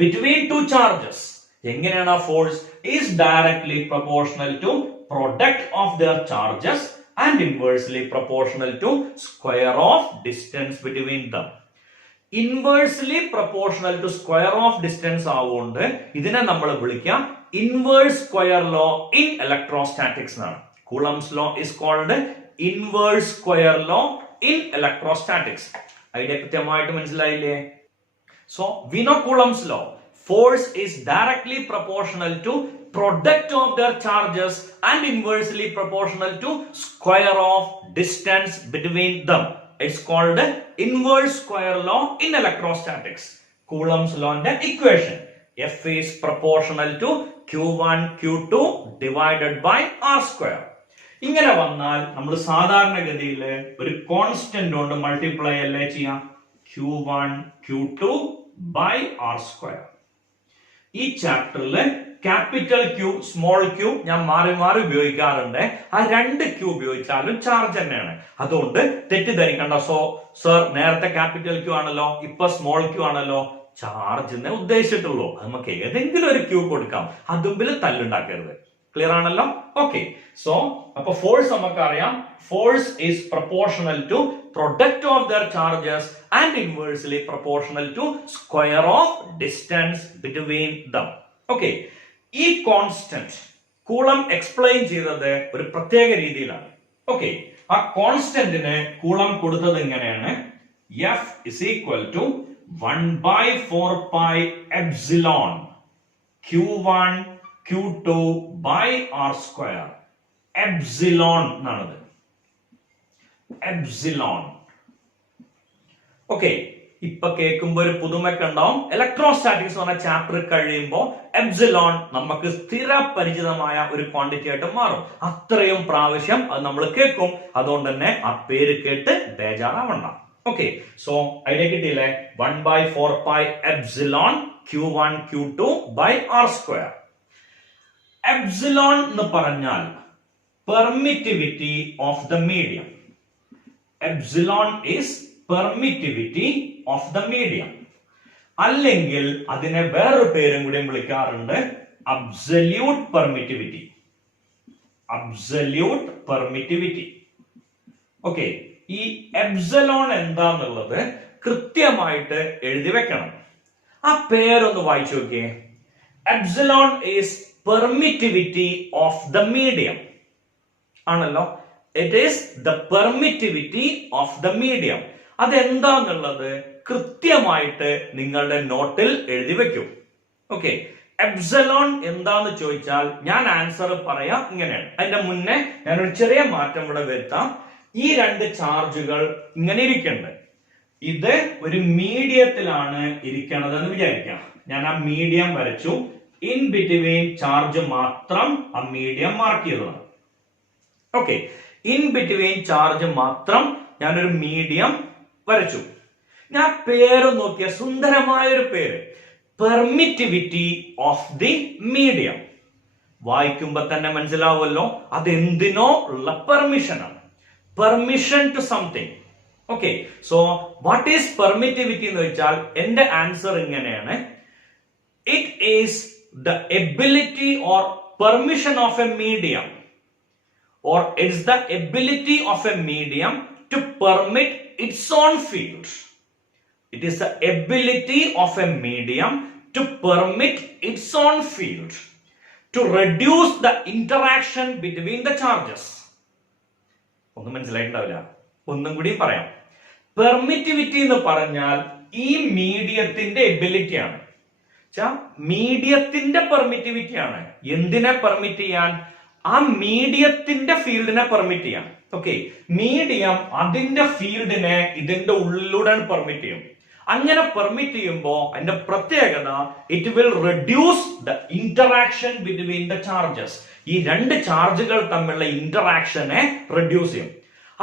Between two charges. എങ്ങനെയാണ് ആ force? Is directly proportional to product of their charges and inversely proportional to square of distance between them. Inversely proportional to square of distance ആവുകൊണ്ട് ഇതിനെ നമ്മൾ വിളിക്കാം inverse square law in electrostatics എന്നാണ്. Coulomb's law is called inverse square law in electrostatics. Idea കൃത്യമായിട്ട് മനസ്സിലായില്ലേ? So we know Coulomb's law. Force is directly proportional to product of their charges and inversely proportional to square of distance between them. It's called inverse square law in electrostatics. Coulomb's law and equation. F is proportional to Q1 Q2 divided by R square. ഇങ്ങനെ വന്നാൽ നമ്മൾ സാധാരണഗതിയിൽ ഒരു constant കൊണ്ട് multiply അല്ലേ ചെയ്യാം. Q1 Q2 by R square. ഈ ചാപ്റ്ററില് capital Q small Q ഞാൻ മാറി ഉപയോഗിക്കാറുണ്ട്. ആ രണ്ട് ക്യൂ ഉപയോഗിച്ചാലും ചാർജ് തന്നെയാണ്. അതുകൊണ്ട് തെറ്റിദ്ധരിക്കണ്ട. സോ സർ നേരത്തെ ക്യാപിറ്റൽ ക്യൂ ആണല്ലോ, ഇപ്പൊ സ്മോൾ ക്യൂ ആണല്ലോ. ചാർജിനെ ഉദ്ദേശിച്ചിട്ടുള്ളൂ. നമുക്ക് ഏതെങ്കിലും ഒരു ക്യൂ കൊടുക്കാം. അതുമ്പിൽ തല്ലുണ്ടാക്കരുത്. ക്ലിയർ ആണല്ലോ? ഓക്കെ, സോ അപ്പൊ ഫോഴ്സ് നമുക്കറിയാം. Force is proportional to product of their charges and inversely proportional to square of distance between them. Okay, ഈ കോൺസ്റ്റന്റ് കൂളം എക്സ്പ്ലെയിൻ ചെയ്തത് ഒരു പ്രത്യേക രീതിയിലാണ്. ഓക്കെ, ആ കോൺസ്റ്റന്റിന് കൂളം കൊടുത്തത് ഇങ്ങനെയാണ്. F is equal to 1/4 pi epsilon Q1 Q2 by R square. Epsilon എന്നാണത്. Epsilon. Okay, ഇപ്പൊ കേൾക്കുമ്പോ ഒരു പുതുമയൊക്കെ ഉണ്ടാവും. ഇലക്ട്രോസ്റ്റാറ്റിക്സ് എന്ന ചാപ്റ്റർ കഴിയുമ്പോൾ എപ്സിലോൺ നമുക്ക് സ്ഥിര പരിചിതമായ ഒരു ക്വാണ്ടിറ്റി ആയിട്ട് മാറും. അത്രയും പ്രാവശ്യം അത് നമ്മൾ കേൾക്കും. അതുകൊണ്ട് തന്നെ ആ പേര് കേട്ട് ബേജാറാവണ്ട. ഓക്കെ, സോ ഐഡിയ കിട്ടിയില്ലേ? 1/4 pi epsilon Q1 Q2 by R square. Epsilon എന്ന് പറഞ്ഞാൽ permittivity of the medium. Epsilon is permittivity of the medium. അല്ലെങ്കിൽ അതിനെ വേറൊരു പേരും കൂടി വിളിക്കാറുണ്ട്, absolute permittivity. Absolute permittivity. Okay, ഈ എപ്സിലോൺ എന്താന്നുള്ളത് കൃത്യമായിട്ട് എഴുതി വെക്കണം. ആ പേരൊന്ന് വായിച്ചു നോക്കിയേ. Epsilon is permittivity of the medium ആണല്ലോ. It is the permittivity of the medium. അതെന്താന്നുള്ളത് കൃത്യമായിട്ട് നിങ്ങളുടെ നോട്ടിൽ എഴുതി വെക്കും. ഓക്കെ, എപ്സിലോൺ എന്താന്ന് ചോദിച്ചാൽ ഞാൻ ആൻസർ പറയാം ഇങ്ങനെയാണ്. അതിന്റെ മുന്നേ ഞാനൊരു ചെറിയ മാറ്റം ഇവിടെ വരുത്താം. ഈ രണ്ട് ചാർജുകൾ ഇങ്ങനെ ഇരിക്കുന്നുണ്ട്. ഇത് ഒരു മീഡിയത്തിലാണ് ഇരിക്കണത് എന്ന് വിചാരിക്കാം. ഞാൻ ആ മീഡിയം വരച്ചു. ഇൻ ബിറ്റ്വീൻ ചാർജ് മാത്രം ആ മീഡിയം മാർക്ക് ചെയ്തതാണ്. ഓക്കെ, ഇൻ ബിറ്റ്വീൻ ചാർജ് മാത്രം ഞാനൊരു മീഡിയം വരച്ചു. ഞാൻ പേര് നോക്കിയ സുന്ദരമായ ഒരു പേര്, പെർമിറ്റിവിറ്റി ഓഫ് ദി മീഡിയം. വായിക്കുമ്പോ തന്നെ മനസ്സിലാവുമല്ലോ അതെന്തിനോ ഉള്ള പെർമിഷനാണ്. Permission to something. Okay, so what is permittivity എന്ന് വെച്ചാൽ എന്റെ ആൻസർ ഇങ്ങനെയാണ്. It is the ability or permission of a medium, or it's the ability of a medium to permit its own field. It is the ability of a medium to permit its own field to reduce the interaction between the charges. ഒന്നും മനസ്സിലായിട്ടുണ്ടാവില്ല, ഒന്നും കൂടി പറയാം. Permittivity എന്ന് പറഞ്ഞാൽ ഈ മീഡിയത്തിന്റെ എബിലിറ്റിയാണ്. മീഡിയത്തിന്റെ permittivity ആണ്. എന്തിനെ പെർമിറ്റ് ചെയ്യാൻ? ആ മീഡിയത്തിന്റെ ഫീൽഡിനെ പെർമിറ്റ് ചെയ്യാൻ. ഓക്കെ, മീഡിയം അതിന്റെ ഫീൽഡിനെ ഇതിന്റെ ഉള്ളിലൂടെ പെർമിറ്റ് ചെയ്യും. അങ്ങനെ പെർമിറ്റ് ചെയ്യുമ്പോൾ അതിന്റെ പ്രത്യേകത, it will reduce the interaction between the charges. ഈ രണ്ട് ചാർജുകൾ തമ്മിലുള്ള ഇന്ററാക്ഷനെ റെഡ്യൂസ് ചെയ്യും.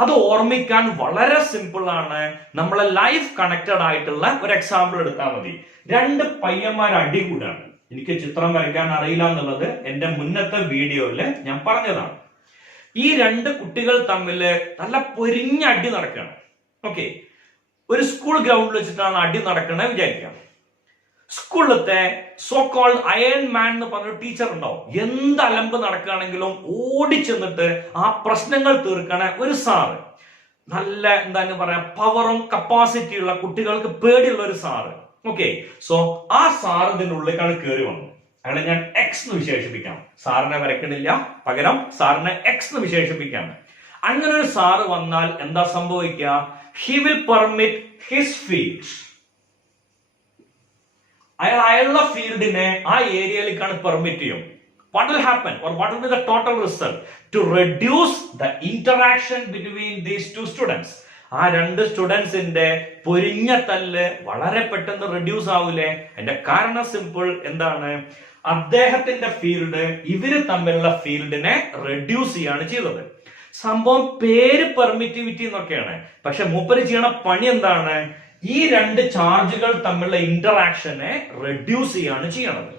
അത് ഓർമ്മിക്കാൻ വളരെ സിമ്പിൾ ആണ്. നമ്മളെ ലൈഫ് കണക്റ്റഡ് ആയിട്ടുള്ള ഒരു എക്സാമ്പിൾ എടുത്താൽ മതി. രണ്ട് പയ്യന്മാർ അടികൂടാണ്. എനിക്ക് ചിത്രം വരയ്ക്കാൻ അറിയില്ല എന്നുള്ളത് എന്റെ മുന്നത്തെ വീഡിയോയില് ഞാൻ പറഞ്ഞതാണ്. ഈ രണ്ട് കുട്ടികൾ തമ്മിൽ നല്ല പൊരിഞ്ഞ അടി നടക്കുകയാണ്. ഓക്കെ, ഒരു സ്കൂൾ ഗ്രൗണ്ടിൽ വെച്ചിട്ടാണ് അടി നടക്കണത് വിചാരിക്കാം. സ്കൂളിലത്തെ സോ കോൾഡ് അയൺ മാൻ എന്ന് പറഞ്ഞ ടീച്ചർ ഉണ്ടാവും. എന്ത് അലമ്പ് നടക്കുകയാണെങ്കിലും ഓടിച്ചെന്നിട്ട് ആ പ്രശ്നങ്ങൾ തീർക്കണ ഒരു സാറ്, നല്ല എന്താണ് പറയാ, പവറും കപ്പാസിറ്റിയുള്ള, കുട്ടികൾക്ക് പേടിയുള്ള ഒരു സാറ്. ഓക്കെ, സോ ആ സാറ് ഇതിന്റെ ഉള്ളിലേക്കാണ് കയറി വന്നത്. അയാളെ ഞാൻ എക്സ് എന്ന് വിശേഷിപ്പിക്കാം. സാറിനെ വരക്കണില്ല, പകരം സാറിനെ എക്സ് എന്ന് വിശേഷിപ്പിക്കാം. അങ്ങനെ ഒരു സാറ് വന്നാൽ എന്താ സംഭവിക്കുക? He will permit his field. അയാളുടെ ഫീൽഡിനെ ആ ഏരിയയിലേക്കാണ് പെർമിറ്റ് ചെയ്യും. What will happen or what will be the total result? To reduce the interaction between these two students. ആ രണ്ട് സ്റ്റുഡൻസിന്റെ പൊരിഞ്ഞ തല്ല് വളരെ പെട്ടെന്ന് റെഡ്യൂസ് ആവൂലേ? അതിന്റെ കാരണം സിമ്പിൾ. എന്താണ്? അദ്ദേഹത്തിന്റെ ഫീൽഡ് ഇവര് തമ്മിലുള്ള ഫീൽഡിനെ റെഡ്യൂസ് ചെയ്യാണ് ചെയ്തത്. സംഭവം പേര് പെർമിറ്റിവിറ്റി എന്നൊക്കെയാണ്, പക്ഷെ മൂപ്പര് ചെയ്യണ പണി എന്താണ്? ഈ രണ്ട് ചാർജുകൾ തമ്മിലുള്ള ഇന്ററാക്ഷനെ റെഡ്യൂസ് ചെയ്യാണ് ചെയ്യണത്.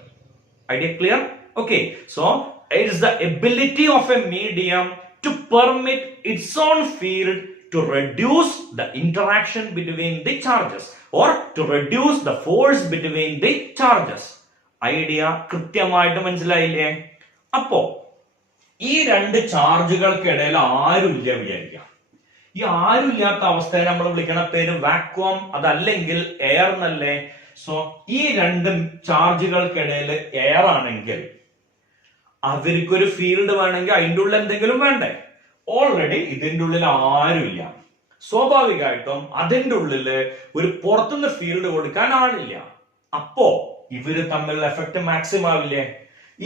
Idea clear? Okay, so it is the ability of a medium to permit its own field to reduce the interaction between the charges or to reduce the force between the charges. Idea കൃത്യമായിട്ട് മനസ്സിലായില്ലേ? അപ്പോ ഈ രണ്ട് ചാർജുകൾക്കിടയിൽ ആരുമില്ല വിചാരിക്കാം. ഈ ആരുമില്ലാത്ത അവസ്ഥയെ നമ്മൾ വിളിക്കണ പേര് വാക്വം, അതല്ലെങ്കിൽ എയർ എന്നല്ലേ? സോ ഈ രണ്ട് ചാർജുകൾക്കിടയിൽ എയർ ആണെങ്കിൽ അവർക്കൊരു ഫീൽഡ് വേണമെങ്കിൽ അതിൻ്റെ ഉള്ളിൽ എന്തെങ്കിലും വേണ്ടേ? ഓൾറെഡി ഇതിന്റെ ഉള്ളിൽ ആരുമില്ല. സ്വാഭാവികമായിട്ടും അതിന്റെ ഉള്ളില് ഒരു പുറത്തുനിന്ന് ഫീൽഡ് കൊടുക്കാൻ ആളില്ല. അപ്പോ ഇവര് തമ്മിലുള്ള എഫക്ട് മാക്സിമം ആവില്ലേ?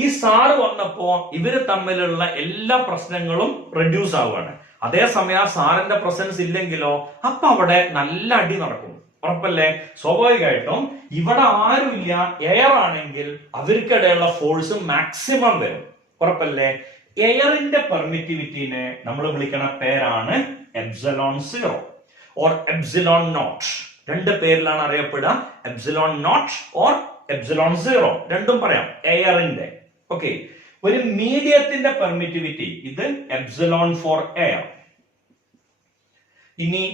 ഈ സാറ് വന്നപ്പോ ഇവര് തമ്മിലുള്ള എല്ലാ പ്രശ്നങ്ങളും റെഡ്യൂസ് ആവുകയാണ്. അതേസമയം ആ സാറിന്റെ പ്രസൻസ് ഇല്ലെങ്കിലോ അപ്പൊ അവിടെ നല്ല അടി നടക്കും. ഉറപ്പല്ലേ? സ്വാഭാവികമായിട്ടും ഇവിടെ ആരുമില്ല, എയർ ആണെങ്കിൽ അവർക്കിടെയുള്ള ഫോഴ്സ് മാക്സിമം വരും. ഉറപ്പല്ലേ? എയറിന്റെ പെർമിറ്റിവിറ്റിനെ നമ്മൾ വിളിക്കുന്ന പേരാണ് epsilon zero or epsilon naught. രണ്ട് പേരിലാണ് അറിയപ്പെടുക, epsilon naught or epsilon zero. രണ്ടും പറയാം എയറിന്റെ. ഓക്കെ, ഒരു മീഡിയത്തിന്റെ പെർമിറ്റിവിറ്റി ഇത് എപ്സിലോൺ ഫോർ എയർ. ഇനി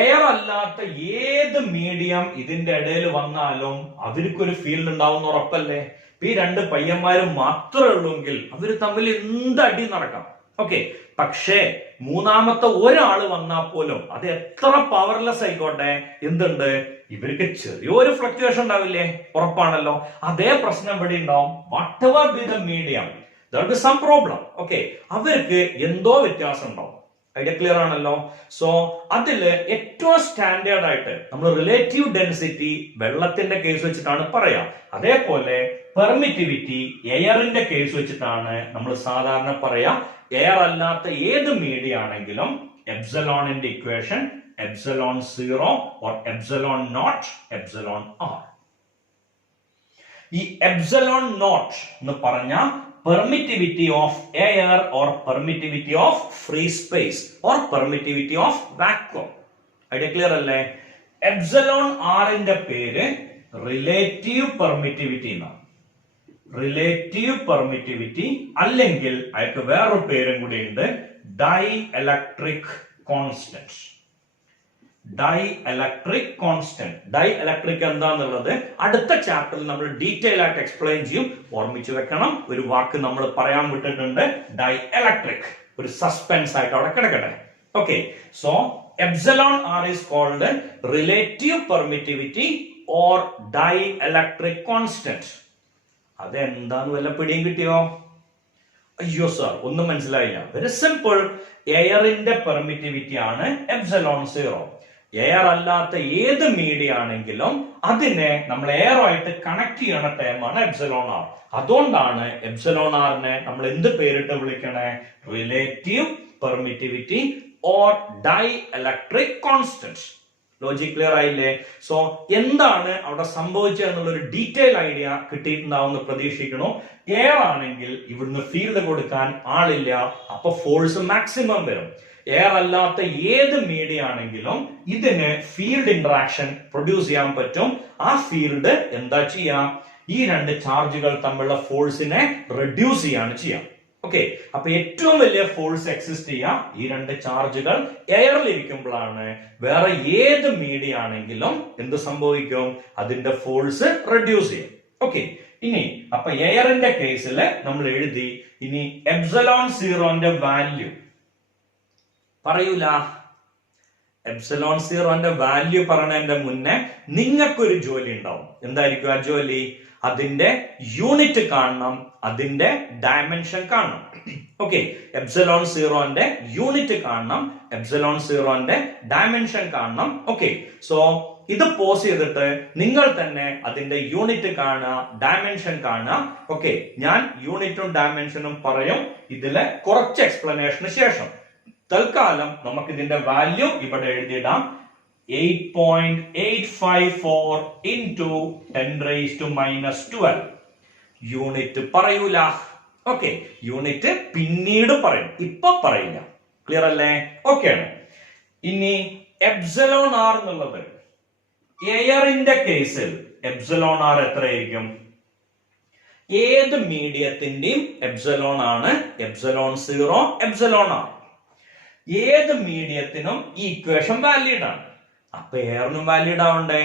എയർ അല്ലാത്ത ഏത് മീഡിയം ഇതിന്റെ ഇടയിൽ വന്നാലും അവർക്കൊരു ഫീൽഡ് ഉണ്ടാവും. ഉറപ്പല്ലേ? ഈ രണ്ട് പയ്യന്മാരും മാത്രമേ ഉള്ളൂങ്കിൽ അവര് തമ്മിൽ എന്ത് അടി നടക്കാം. ഓക്കെ, പക്ഷേ മൂന്നാമത്തെ ഒരാള് വന്നാൽ പോലും അത് എത്ര പവർലെസ് ആയിക്കോട്ടെ, എന്തുണ്ട്, ഇവർക്ക് ചെറിയൊരു ഫ്ലക്ച്വേഷൻ ഉണ്ടാവില്ലേ? ഉറപ്പാണല്ലോ. അതേ പ്രശ്നം ഇവിടെ ഉണ്ടാവും. What ever B the medium, there will be some problem. Okay, അവർക്ക് എന്തോ വ്യത്യാസം ഉണ്ടാവും. ഐഡിയ ക്ലിയർ ആണല്ലോ? സോ അതില് ഏറ്റവും സ്റ്റാൻഡേർഡ് ആയിട്ട് നമ്മൾ റിലേറ്റീവ് ഡെൻസിറ്റി വെള്ളത്തിന്റെ കേസ് വെച്ചിട്ടാണ് പറയാ. അതേപോലെ പെർമിറ്റിവിറ്റി എയറിന്റെ കേസ് വെച്ചിട്ടാണ് നമ്മൾ സാധാരണ പറയാ. എയർ അല്ലാത്ത ഏത് മീഡിയ ആണെങ്കിലും എപ്സിലോണിന്റെ equation epsilon zero or epsilon naught epsilon R. ഈ എപ്സിലോൺ നോട്ട് എന്ന് പറഞ്ഞ permittivity of air or permittivity of free space or permittivity of vacuum. Idea clear അല്ലേ? എപ്സിലോൺ ആറിന്റെ പേര് റിലേറ്റീവ് പെർമിറ്റിവിറ്റി എന്നാണ്. റിലേറ്റീവ് പെർമിറ്റിവിറ്റി, അല്ലെങ്കിൽ അയാൾക്ക് വേറൊരു പേരും കൂടി ഉണ്ട്, dielectric constant. Dielectric constant. Dielectric എന്താന്നുള്ളത് അടുത്ത ചാപ്റ്ററിൽ നമ്മൾ ഡീറ്റെയിൽ ആയിട്ട് എക്സ്പ്ലെയിൻ ചെയ്യും. ഓർമ്മിച്ചു വെക്കണം. ഒരു വാക്ക് നമ്മൾ പറയാൻ വിട്ടിട്ടുണ്ട്, ഡൈഇലക്ട്രിക്. ഒരു സസ്പെൻസ് ആയിട്ട് അവിടെ കിടക്കട്ടെ. Okay, so epsilon r is called relative permittivity or dielectric constant. അതെന്താന്ന് വല്ല പിടിയും കിട്ടിയോ? അയ്യോ സാർ ഒന്നും മനസ്സിലായില്ല. Very simple. എയറിന്റെ പെർമിറ്റിവിറ്റി ആണ് എപ്സിലോൺ 0. എയർ അല്ലാത്ത ഏത് മീഡിയ ആണെങ്കിലും അതിനെ നമ്മൾ എയർ ആയിട്ട് കണക്ട് ചെയ്യണ ടൈമാണ് എപ്സിലോൺ ആർ. അതുകൊണ്ടാണ് എപ്സിലോൺ ആറിനെ നമ്മൾ എന്ത് പേരിട്ട് വിളിക്കണേ? Relative permittivity or dielectric constant. Logic clear ആയില്ലേ? സോ എന്താണ് അവിടെ സംഭവിച്ചത് എന്നുള്ള ഒരു ഡീറ്റെയിൽ ഐഡിയ കിട്ടിയിട്ടുണ്ടാവുമെന്ന് പ്രതീക്ഷിക്കണോ? എയർ ആണെങ്കിൽ ഇവിടുന്ന് ഫീൽഡ് കൊടുക്കാൻ ആളില്ല, അപ്പൊ ഫോഴ്സ് മാക്സിമം വരും. എയർ അല്ലാത്ത ഏത് മീഡിയ ആണെങ്കിലും ഇതിന് ഫീൽഡ് ഇന്ററാക്ഷൻ പ്രൊഡ്യൂസ് ചെയ്യാൻ പറ്റും. ആ ഫീൽഡ് എന്താ ചെയ്യാം? ഈ രണ്ട് ചാർജുകൾ തമ്മിലുള്ള ഫോഴ്സിനെ റെഡ്യൂസ് ചെയ്യാണ് ചെയ്യാം. ഓക്കെ, അപ്പൊ ഏറ്റവും വലിയ ഫോഴ്സ് എക്സിസ്റ്റ് ചെയ്യാം ഈ രണ്ട് ചാർജുകൾ എയറിൽ ഇരിക്കുമ്പോഴാണ്. വേറെ ഏത് മീഡിയ ആണെങ്കിലും എന്ത് സംഭവിക്കും? അതിന്റെ ഫോഴ്സ് റെഡ്യൂസ് ചെയ്യും. ഓക്കെ, ഇനി അപ്പൊ എയറിന്റെ കേസിൽ നമ്മൾ എഴുതി. ഇനി എപ്സിലോൺ 0ന്റെ വാല്യൂ പറയൂല. എപ്സിലോൺ 0ന്റെ വാല്യൂ പറഞ്ഞതിന്റെ മുന്നേ നിങ്ങൾക്കൊരു ജോലി ഉണ്ടാവും. എന്തായിരിക്കും ആ ജോലി? അതിന്റെ യൂണിറ്റ് കാണണം, അതിന്റെ ഡയമെൻഷൻ കാണണം. ഓക്കെ, എപ്സിലോൺ 0ന്റെ യൂണിറ്റ് കാണണം, എപ്സിലോൺ 0ന്റെ ഡയമെൻഷൻ കാണണം. ഓക്കെ, സോ ഇത് പോസ് ചെയ്തിട്ട് നിങ്ങൾ തന്നെ അതിന്റെ യൂണിറ്റ് കാണുക, ഡയമെൻഷൻ കാണുക. ഓക്കെ, ഞാൻ യൂണിറ്റും ഡയമെൻഷനും പറയും ഇതിലെ കുറച്ച് എക്സ്പ്ലനേഷന് ശേഷം. തൽക്കാലം നമുക്ക് ഇതിന്റെ വാല്യൂ ഇവിടെ എഴുതിയിടാം. 8.854 into 10⁻⁻12. യൂണിറ്റ് പറയൂല. ഓക്കെ, യൂണിറ്റ് പിന്നീട് പറയും, ഇപ്പൊ പറയില്ല. ക്ലിയർ അല്ലേ? ഓക്കെ ആണ്. ഇനി എപ്സിലോൺ ആർ എന്നുള്ളത് എയറിന്റെ കേസിൽ എപ്സിലോൺ ആർ എത്രയായിരിക്കും? ഏത് മീഡിയത്തിന്റെയും എപ്സിലോൺ ആണ് എപ്സിലോൺ 0 എപ്സിലോൺ ആർ. ഏത് മീഡിയത്തിനും ഈ ഇക്വേഷൻ വാലിഡ് ആണ്. അപ്പൊ എയറിനും വാലിഡ് ആവണ്ടേ?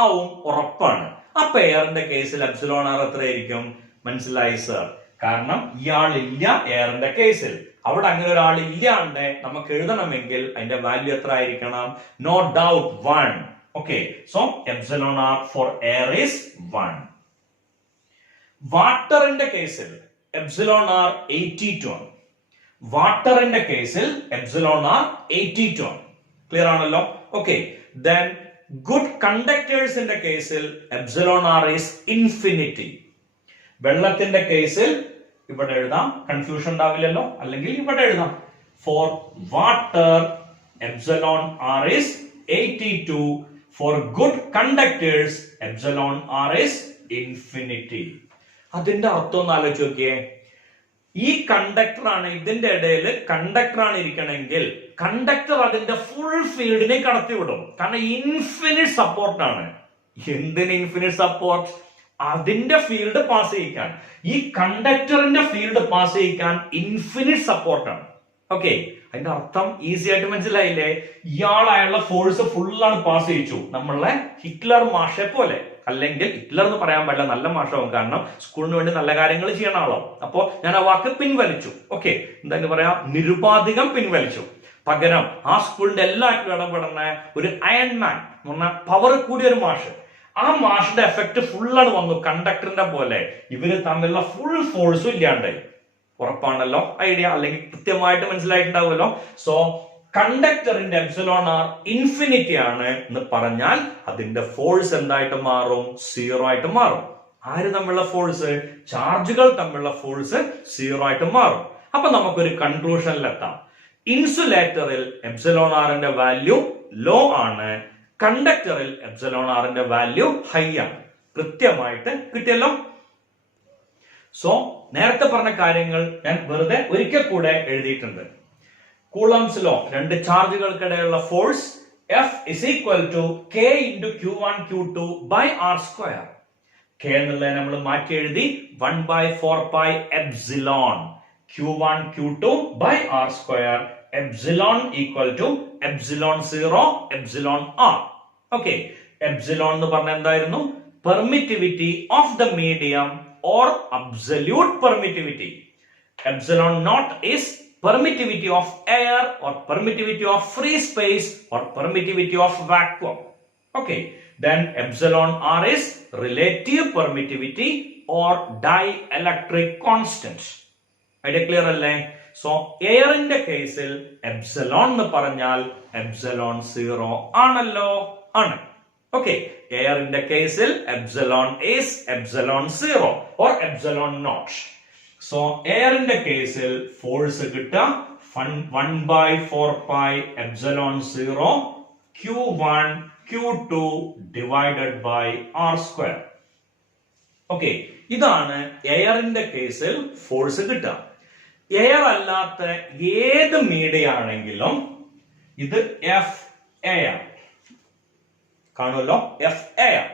ആവും, ഉറപ്പാണ്. അപ്പൊ എയറിന്റെ കേസിൽ എപ്സിലോൺ ആർ എത്രയായിരിക്കും? മനസ്സിലായി സർ? കാരണം ഇയാളില്ല എയറിന്റെ കേസിൽ. അവിടെ അങ്ങനെ ഒരാൾ ഇല്ലാണ്ട് നമുക്ക് എഴുതണമെങ്കിൽ അതിന്റെ വാല്യൂ എത്ര ആയിരിക്കണം? No doubt 1. Okay, so epsilon r for air is 1. വാട്ടറിന്റെ കേസിൽ എപ്സിലോൺ ആർ 82 ആണ്. വാട്ടറിന്റെ കേസിൽ എപ്സിലോൺ ആർ 82 ആണ്. ക്ലിയർ ആണല്ലോ? Okay, then good conductors in the കേസിൽ എപ്സിലോൺ ആർ ഈസ് ഇൻഫിനിറ്റി. വെള്ളത്തിന്റെ കേസിൽ ഇവിടെ എഴുതാം, കൺഫ്യൂഷൻ ഉണ്ടാവില്ലല്ലോ, അല്ലെങ്കിൽ ഇവിടെ എഴുതാം. For water epsilon R is 82. For good conductors epsilon R is infinity. അതിന്റെ അർത്ഥം ഒന്ന് ആലോചിച്ച് നോക്കിയേ. ഈ കണ്ടക്ടർ ആണ്, ഇതിന്റെ ഇടയിൽ കണ്ടക്ടർ ആണ് ഇരിക്കണമെങ്കിൽ കണ്ടക്ടർ അതിന്റെ ഫുൾ ഫീൽഡിനെ കടത്തിവിടും. കാരണം ഇൻഫിനിറ്റ് സപ്പോർട്ടാണ്. എന്തിന് ഇൻഫിനിറ്റ് സപ്പോർട്ട്? അതിന്റെ ഫീൽഡ് പാസ് ചെയ്യിക്കാൻ. ഈ കണ്ടക്ടറിന്റെ ഫീൽഡ് പാസ് ചെയ്യിക്കാൻ ഇൻഫിനിറ്റ് സപ്പോർട്ടാണ്. ഓക്കെ, അതിന്റെ അർത്ഥം ഈസി ആയിട്ട് മനസ്സിലായില്ലേ? ഇയാളായുള്ള ഫോഴ്സ് ഫുള്ളാണ് പാസ് ചെയ്യിച്ചു. നമ്മളെ ഹിറ്റ്ലർ മാഷെ പോലെ. അല്ലെങ്കിൽ ഹിറ്റ്ലർ എന്ന് പറയാൻ പാടില്ല, നല്ല മാഷാവും. കാരണം സ്കൂളിന് വേണ്ടി നല്ല കാര്യങ്ങൾ ചെയ്യണ ആളോ. അപ്പോ ഞാൻ ആ വാക്ക് പിൻവലിച്ചു. ഓക്കെ, എന്തായാലും പറയാ, നിരുപാധികം പിൻവലിച്ചു. പകരം ആ സ്കൂളിന്റെ എല്ലാവർക്കും ഇടപെടുന്ന ഒരു അയൺമാൻ എന്ന് പറഞ്ഞാൽ പവർ കൂടിയ ഒരു മാഷ്. ആ മാഷിന്റെ എഫക്ട് ഫുള്ളാണ് വന്നു. കണ്ടക്ടറിന്റെ പോലെ ഇവര് തമ്മിലുള്ള ഫുൾ ഫോഴ്സും ഇല്ലാണ്ട്. ഉറപ്പാണല്ലോ ഐഡിയ? അല്ലെങ്കിൽ കൃത്യമായിട്ട് മനസ്സിലായിട്ടുണ്ടാവുമല്ലോ. സോ കണ്ടക്ടറിന്റെ എപ്സിലോൺ ആർ ഇൻഫിനിറ്റി ആണ് എന്ന് പറഞ്ഞാൽ അതിന്റെ ഫോഴ്സ് എന്തായിട്ട് മാറും? 0 ആയിട്ട് മാറും. ആര് തമ്മിലുള്ള ഫോഴ്സ്? ചാർജുകൾ തമ്മിലുള്ള ഫോഴ്സ് 0 ആയിട്ട് മാറും. അപ്പൊ നമുക്കൊരു കൺക്ലൂഷനിലെത്താം. ഇൻസുലേറ്ററിൽ എപ്സിലോൺ ആറിന്റെ വാല്യൂ ലോ ആണ്, കണ്ടക്ടറിൽ എപ്സിലോൺ ആറിന്റെ വാല്യൂ ഹൈ ആണ്. കൃത്യമായിട്ട് കിട്ടിയല്ലോ? സോ നേരത്തെ പറഞ്ഞ കാര്യങ്ങൾ ഞാൻ വെറുതെ ഒരിക്കൽ കൂടെ എഴുതിയിട്ടുണ്ട്. കൂളംസ് ലോ, രണ്ട് ചാർജുകൾക്കിടയിലുള്ള force F is equal to K into Q1 Q2 by R square. K എന്നുള്ളത് നമ്മൾ മാറ്റി എഴുതി 1/4 pi epsilon Q1 Q2 by R square. Epsilon equal to epsilon 0 epsilon R. Okay, epsilon എന്ന് പറഞ്ഞാൽ എന്തായിരുന്നു? Permittivity of the medium or absolute permittivity. Epsilon naught is permittivity of air or permittivity of free space or permittivity of vacuum. Okay, then epsilon r is relative permittivity or dielectric constant. Idea clear alle? So air in the case epsilon nu paranjal epsilon 0 aanallo aanu. Okay, air in the case epsilon is epsilon 0 or epsilon naught. So air in the case force kitta 1 by 4 pi epsilon 0 q1 q2 divided by r square. Okay, ഇതാണ് എയറിന്റെ കേസിൽ force കിട്ടുക. Air അല്ലാത്ത ഏത് media ആണെങ്കിലും ഇത് F air കാണുമല്ലോ, F air.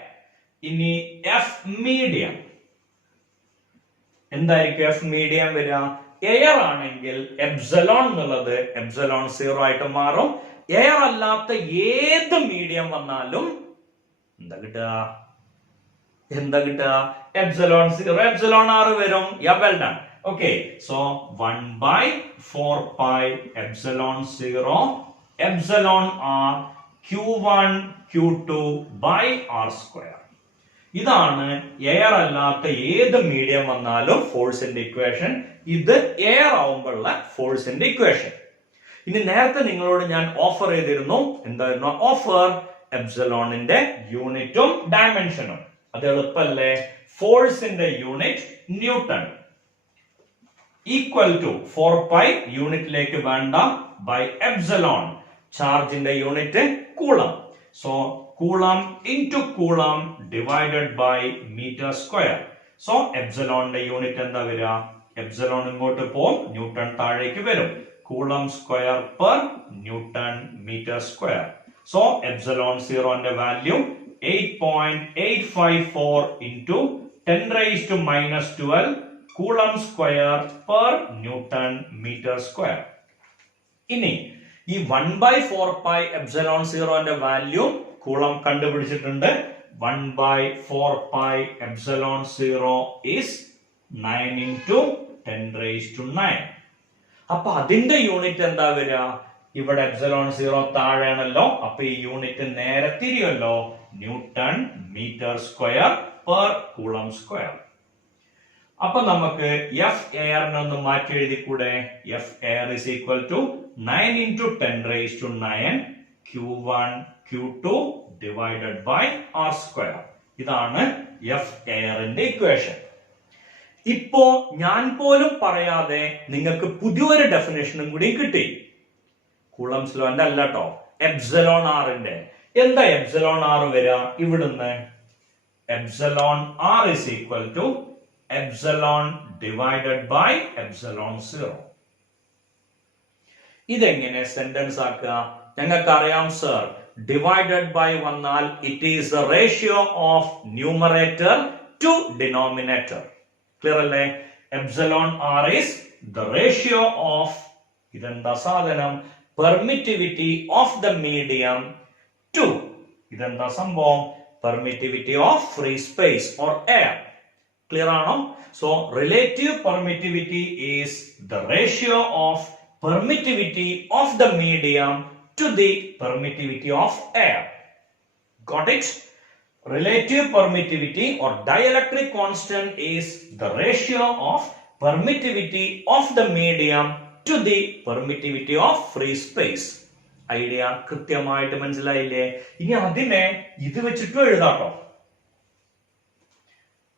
ഇനി F medium എന്തായിരിക്കും? എഫ് മീഡിയം വരിക എയർ ആണെങ്കിൽ എപ്സലോൺ എന്നുള്ളത് എപ്സലോൺ 0 ആയിട്ട് മാറും. എയർ അല്ലാത്ത ഏത് മീഡിയം വന്നാലും എന്താ കിട്ടുക? എപ്സലോൺ 0 എപ്സലോൺ r വരും. Well done. Okay, so 1 by 4 pi epsilon 0 epsilon r q1 q2 by r square. ഇതാണ് എയർ അല്ലാത്ത ഏത് മീഡിയം വന്നാലും ഫോഴ്സിന്റെ ഇക്വേഷൻ. ഇത് എയർ ആവുമ്പോഴുള്ള ഫോഴ്സിന്റെ ഇക്വേഷൻ. ഇനി നേരത്തെ നിങ്ങളോട് ഞാൻ ഓഫർ ചെയ്തിരുന്നു, എന്തായിരുന്നു ഓഫർ? എപ്സിലോണിന്റെ യൂണിറ്റും ഡയമെൻഷനും. അത് എളുപ്പല്ലേ? ഫോഴ്സിന്റെ unit newton equal to 4 pi യൂണിറ്റിലേക്ക് വേണ്ട ബൈ എപ്സിലോൺ, ചാർജിന്റെ unit coulomb. So coulomb into coulomb divided by metre square. So എപ്സിലോണിന്റെ യൂണിറ്റ് എന്താ വരിക? എപ്സിലോൺ ഇങ്ങോട്ട് പോകും, ന്യൂട്ടൺ താഴേക്ക് വരും. Coulomb square per newton metre square. So epsilon 0ന്റെ value 8.854 into 10 raised to minus 12 Coulomb square per Newton meter square. ഇനി ഈ 1 by 4 pi epsilon 0ന്റെ വാല്യൂ Coulomb കണ്ടുപിടിച്ചിട്ടുണ്ട്. 1 by 4 pi epsilon 0 is 9 into 10 raised to 9. അപ്പൊ അതിന്റെ unit എന്താ വരിക? ഇവിടെ എപ്സിലോൺ 0 താഴെയാണല്ലോ, അപ്പൊ ഈ യൂണിറ്റ് നേരെ തിരിയല്ലോ. Newton metre square per coulomb square. അപ്പൊ നമുക്ക് എഫ് എയറിനെ ഒന്ന് മാറ്റി എഴുതിക്കൂടെ? F air is equal to 9 into 10 raised to 9 q1 q2 divided by r square. ഇതാണ് എഫ് എയറിന്റെ ഇക്വേഷൻ. ഇപ്പോ ഞാൻ പോലും പറയാതെ നിങ്ങൾക്ക് പുതിയൊരു ഡെഫിനേഷനും കൂടി കിട്ടി. കൂളംസ് ലോന്റെ അല്ല കേട്ടോ, എപ്സിലോൺ ആറിന്റെ. എന്താ എപ്സിലോൺ ആർ വരിക? ഇവിടുന്ന് epsilon R is equal to epsilon divided by epsilon 0. ഇതെങ്ങനെ സെന്റൻസ് ആക്കുക? ഞങ്ങൾക്ക് അറിയാം സർ, ഡിവൈഡഡ് ബൈ വന്നാൽ it is the ratio of numerator to denominator. Clear അല്ലേ? Epsilon R is the ratio of, ഇതെന്താ സാധനം? Permittivity of the medium to, ഇതെന്താ സംഭവം? Permittivity of free space or air. Clear ആണോ? So relative permittivity is the ratio of permittivity of the medium to the permittivity of air. Got it? Relative permittivity or dielectric constant is the ratio of permittivity of the medium to the permittivity of free space. Idea കൃത്യമായിട്ട് മനസ്സിലായില്ലേ? ഇനി അതിനെ ഇത് വെച്ചിട്ടും എഴുതാട്ടോ.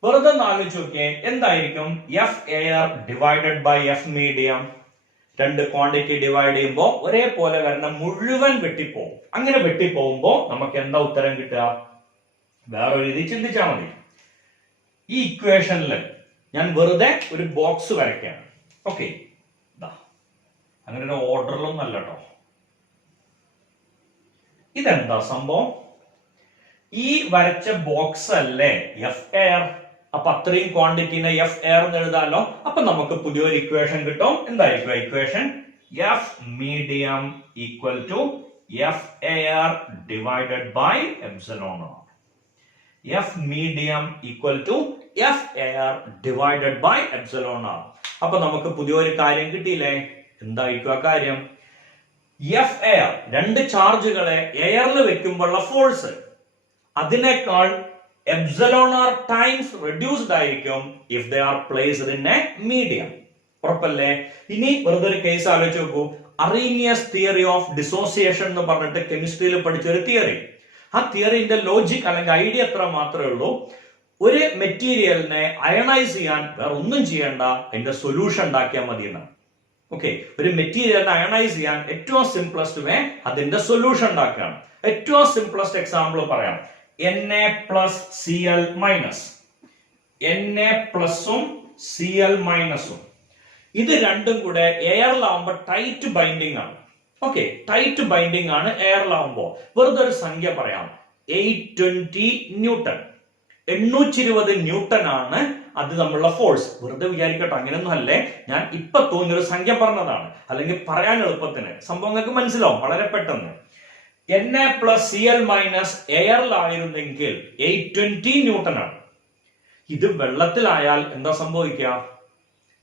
വെറുതെ ആലോചിച്ച് നോക്കിയേ, എന്തായിരിക്കും f air divided by f medium? രണ്ട് ക്വാണ്ടിറ്റി ഡിവൈഡ് ചെയ്യുമ്പോൾ ഒരേപോലെ വരുന്ന മുഴുവൻ വെട്ടിപ്പോവും. അങ്ങനെ വെട്ടിപ്പോകുമ്പോ നമുക്ക് എന്താ ഉത്തരം കിട്ടുക? വേറൊരു രീതി ചിന്തിച്ചാൽ മതി. ഈ ഇക്വേഷനിൽ ഞാൻ വെറുതെ ഒരു ബോക്സ് വരയ്ക്കാണ്. ഓക്കെ, അങ്ങനെ ഒരു ഓർഡറിലൊന്നും അല്ല കേട്ടോ. ഇതെന്താ സംഭവം? ഈ വരച്ച ബോക്സ് അല്ലേ എഫ് എയർ? അപ്പൊ അത്രയും ക്വാണ്ടിറ്റിനെ എഫ് എയർ എന്ന് എഴുതാലോ. അപ്പൊ നമുക്ക് പുതിയൊരു ഇക്വേഷൻ കിട്ടും. എന്തായിരിക്കും equation? F medium equal to f air divided by epsilon r. F medium equal to f air divided by epsilon r. അപ്പൊ നമുക്ക് പുതിയൊരു കാര്യം കിട്ടിയില്ലേ? എന്തായിരിക്കും ആ കാര്യം? എഫ് എയർ, രണ്ട് ചാർജുകളെ എയറിൽ വെക്കുമ്പോഴുള്ള ഫോഴ്സ് അതിനേക്കാൾ എപ്സിലോൺ ആർ ടൈംസ് റെഡ്യൂസ്ഡ് ആയിരിക്കും if they are placed in A medium. ഉറപ്പല്ലേ? ഇനി വെറുതെ ഒരു കേസ് ആലോചിച്ച് നോക്കൂ. അറീനിയസ് തിയറി ഓഫ് ഡിസോസിയേഷൻ എന്ന് പറഞ്ഞിട്ട് കെമിസ്ട്രിയിൽ പഠിച്ചൊരു തിയറി. ആ തിയറിന്റെ ലോജിക് അല്ലെങ്കിൽ ഐഡിയ എത്ര മാത്രമേ ഉള്ളൂ. ഒരു മെറ്റീരിയലിനെ അയണൈസ് ചെയ്യാൻ വേറെ ഒന്നും ചെയ്യേണ്ട, അതിന്റെ സൊല്യൂഷൻ ഉണ്ടാക്കിയാൽ മതി എന്നാണ്. ഓക്കെ, ഒരു മെറ്റീരിയലിനെ അയണൈസ് ചെയ്യാൻ ഏറ്റവും സിംപ്ലസ്റ്റ് വേ അതിന്റെ സൊല്യൂഷൻ ഉണ്ടാക്കുകയാണ്. ഏറ്റവും സിംപ്ലസ്റ്റ് എക്സാമ്പിൾ പറയാം. Na+Cl-, Na+ഉം Cl-ഉം ഇത് രണ്ടും കൂടെ എയറിലാവുമ്പോ ടൈറ്റ് ബൈൻഡിങ് ആണ്. ഓക്കെ, ടൈറ്റ് ബൈൻഡിങ് ആണ് എയറിലാവുമ്പോ. വെറുതെ ഒരു സംഖ്യ പറയാം. 820 ന്യൂട്ടൺ, 820 ന്യൂട്ടൺ ആണ് അത് നമ്മളുടെ ഫോഴ്സ്. വെറുതെ വിചാരിക്കട്ടെ, അങ്ങനെയൊന്നും അല്ലേ, ഞാൻ ഇപ്പൊ തോന്നിയൊരു സംഖ്യ പറഞ്ഞതാണ്, അല്ലെങ്കിൽ പറയാൻ എളുപ്പത്തിന്. സംഭവം നിങ്ങൾക്ക് മനസ്സിലാവും വളരെ പെട്ടെന്ന്. Na+Cl- എയറിലായിരുന്നെങ്കിൽ 820 ന്യൂട്ടൺ ആണ്. ഇത് വെള്ളത്തിലായാൽ എന്താ സംഭവിക്കുക?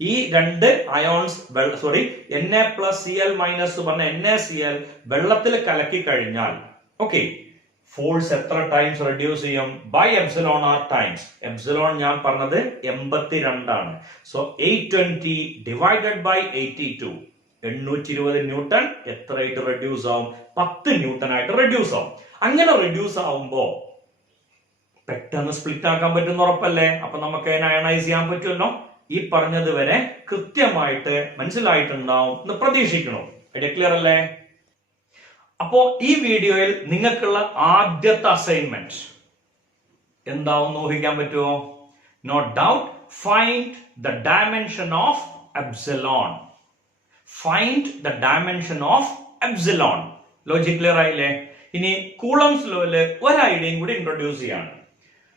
ഈ രണ്ട് അയോൺസ് Na+Cl- പറഞ്ഞ NaCl വെള്ളത്തിൽ കലക്കി കഴിഞ്ഞാൽ ഓക്കെ, ഫോഴ്സ് എത്ര ടൈംസ് റെഡ്യൂസ് ചെയ്യും? By epsilon R times. Epsilon ഞാൻ പറഞ്ഞത് 82 ആണ്. സോ 820 ഡിവൈഡഡ് ബൈ 82, 820 ന്യൂട്ടൺ എത്രയായിട്ട് റെഡ്യൂസ് ആവും? 10 ന്യൂട്ടൺ ആയിട്ട് റെഡ്യൂസ് ആവും. അങ്ങനെ റെഡ്യൂസ് ആവുമ്പോ പെട്ടെന്ന് സ്പ്ലിറ്റ് ആക്കാൻ പറ്റുന്ന ഉറപ്പല്ലേ? അപ്പൊ നമുക്ക് അതിനെ അയണൈസ് ചെയ്യാൻ പറ്റുമല്ലോ. ഈ പറഞ്ഞത് വരെ കൃത്യമായിട്ട് മനസ്സിലായിട്ടുണ്ടാവും എന്ന് പ്രതീക്ഷിക്കണം. ഐഡിയ ക്ലിയർ അല്ലേ? അപ്പോ ഈ വീഡിയോയിൽ നിങ്ങൾക്കുള്ള ആദ്യത്തെ അസൈൻമെന്റ് എന്താവും ഊഹിക്കാൻ പറ്റുമോ? No doubt, find the dimension of epsilon. Find the dimension of epsilon. Logic clear ആയില്ലേ? ഇനി കൂളംസ് ലോയില് ഒരു ഐഡിയയും കൂടി ഇൻട്രൊഡ്യൂസ് ചെയ്യാണ്.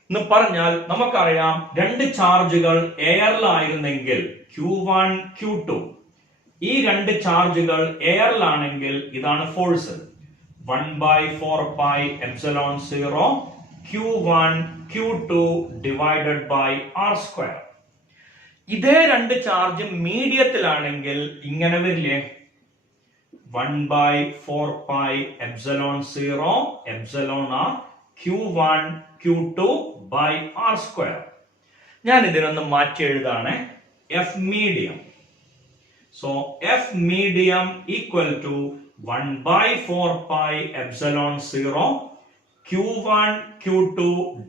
എന്ന് പറഞ്ഞാൽ നമുക്കറിയാം, രണ്ട് ചാർജുകൾ എയറിലായിരുന്നെങ്കിൽ Q1, Q2, ഈ രണ്ട് ചാർജുകൾ എയറിലാണെങ്കിൽ ഇതാണ് force. 1/4πε0 Q1 Q2 divided by r². ഇതേ രണ്ട് ചാർജ് മീഡിയത്തിലാണെങ്കിൽ ഇങ്ങനെ വരില്ലേ? 1/4πε0 εr Q1 Q2 by r². ഞാൻ ഇതിനൊന്ന് മാറ്റി എഴുതാണ്. F medium. So F medium equal to 1/4πε0 Q1 Q2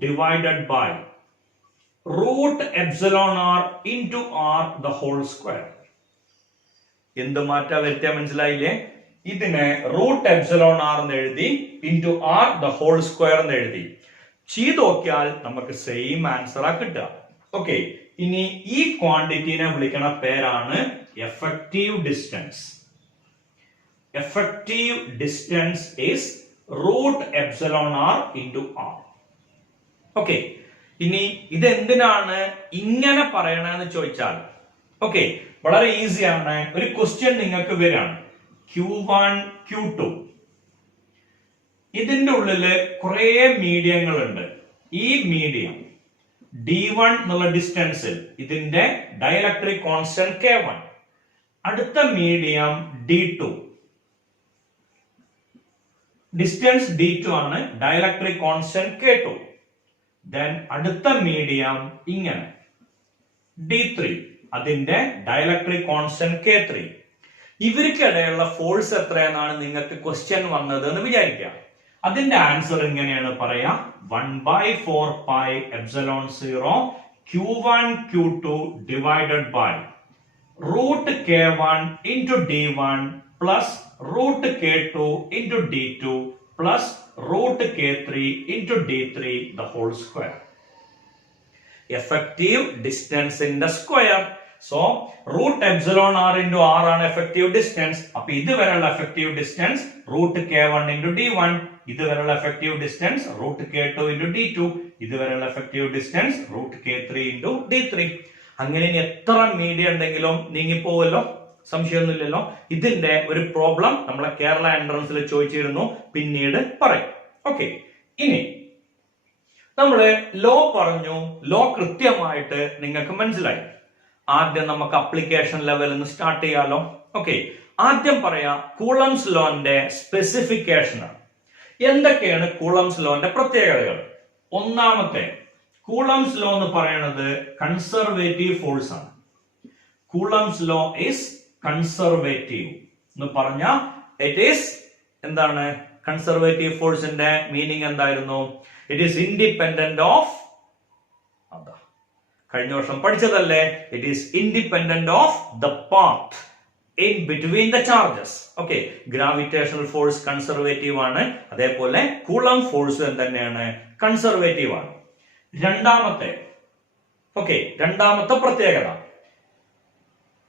divided by √εr into r the whole square. എന്ത് മാറ്റാ വരുത്തിയാ മനസ്സിലായില്ലേ? ഇതിനെ √εr എന്ന് എഴുതി into r the whole square എന്ന് എഴുതി ചെയ്ത് നോക്കിയാൽ നമുക്ക് സെയിം ആൻസർ ആ കിട്ടുക. ഓക്കെ, ഇനി ഈ ക്വാണ്ടിറ്റിനെ വിളിക്കണ പേരാണ് effective distance. Effective distance is √εr into r. Okay, ഇനി ഇത് എന്തിനാണ് ഇങ്ങനെ പറയണെന്ന് ചോദിച്ചാൽ ഓക്കെ, വളരെ ഈസിയാണ്. ഒരു ക്വസ്റ്റ്യൻ നിങ്ങൾക്ക് വരാണ്. Q1 Q2 ഇതിന്റെ ഉള്ളില് കുറെ മീഡിയങ്ങൾ ഉണ്ട്. ഈ മീഡിയം D1 എന്നുള്ള ഡിസ്റ്റൻസിൽ ഇതിന്റെ ഡയലക്ട്രിക് കോൺസ്റ്റന്റ് K1. അടുത്ത മീഡിയം D2, ഡിസ്റ്റൻസ് D2 ആണ്, ഡയലക്ട്രിക് കോൺസ്റ്റന്റ് K2. ദെൻ അടുത്ത മീഡിയം ഇങ്ങനെ D3, അതിന്റെ ഡയലക്ട്രിക് കോൺസ്റ്റന്റ് K3. ഇവർക്കിടയിലുള്ള ഫോഴ്സ് എത്രയെന്നാണ് നിങ്ങൾക്ക് ക്വസ്റ്റ്യൻ വന്നത് എന്ന് വിചാരിക്കാം. അതിന്റെ ആൻസർ ഇങ്ങനെയാണ് പറയാ: 1/4πε0 Q1 Q2 divided by √K1 into D1 plus √K2 into D2 plus √K3 into D3 the whole square. Effective distance in the square. So √εr into r ആണ് effective distance. അപ്പൊ ഇതുവരെയുള്ള effective distance √K1 into D1, ഇതുവരെയുള്ള effective distance √K2 into D2, ഇതുവരെയുള്ള effective distance √K3 into D3. അങ്ങനെ ഇനി എത്ര media ഉണ്ടെങ്കിലും നീങ്ങിപ്പോവല്ലോ, സംശയമൊന്നുമില്ലല്ലോ. ഇതിന്റെ ഒരു പ്രോബ്ലം നമ്മളെ കേരള എൻട്രൻസിൽ ചോദിച്ചിരുന്നു, പിന്നീട് പറയും. ഓക്കെ, ഇനി നമ്മള് ലോ പറഞ്ഞു. ലോ കൃത്യമായിട്ട് നിങ്ങൾക്ക് മനസ്സിലായി. ആദ്യം നമുക്ക് അപ്ലിക്കേഷൻ ലെവലിൽ നിന്ന് സ്റ്റാർട്ട് ചെയ്യാലോ. ഓക്കെ, ആദ്യം പറയാം കൂളംസ് ലോന്റെ സ്പെസിഫിക്കേഷൻ. എന്തൊക്കെയാണ് കൂളംസ് ലോന്റെ പ്രത്യേകതകൾ? ഒന്നാമത്തെ, കൂളംസ് ലോ എന്ന് പറയുന്നത് കൺസർവേറ്റീവ് ഫോഴ്സ് ആണ്. കൂളംസ് ലോ ഈസ് കൺസർവേറ്റീവ് എന്ന് പറഞ്ഞ ഇറ്റ് ഈസ് എന്താണ്? കൺസർവേറ്റീവ് ഫോഴ്സിന്റെ മീനിങ് എന്തായിരുന്നു? ഇറ്റ് ഈസ് ഇൻഡിപെൻഡന്റ് ഓഫ്, കഴിഞ്ഞ വർഷം പഠിച്ചതല്ലേ, it is independent of the path in between the charges. Okay, gravitational force conservative ആണ്, അതേപോലെ കൂളംബ് ഫോഴ്സ് തന്നെയാണ് കൺസർവേറ്റീവ് ആണ്. രണ്ടാമത്തെ പ്രത്യേകത,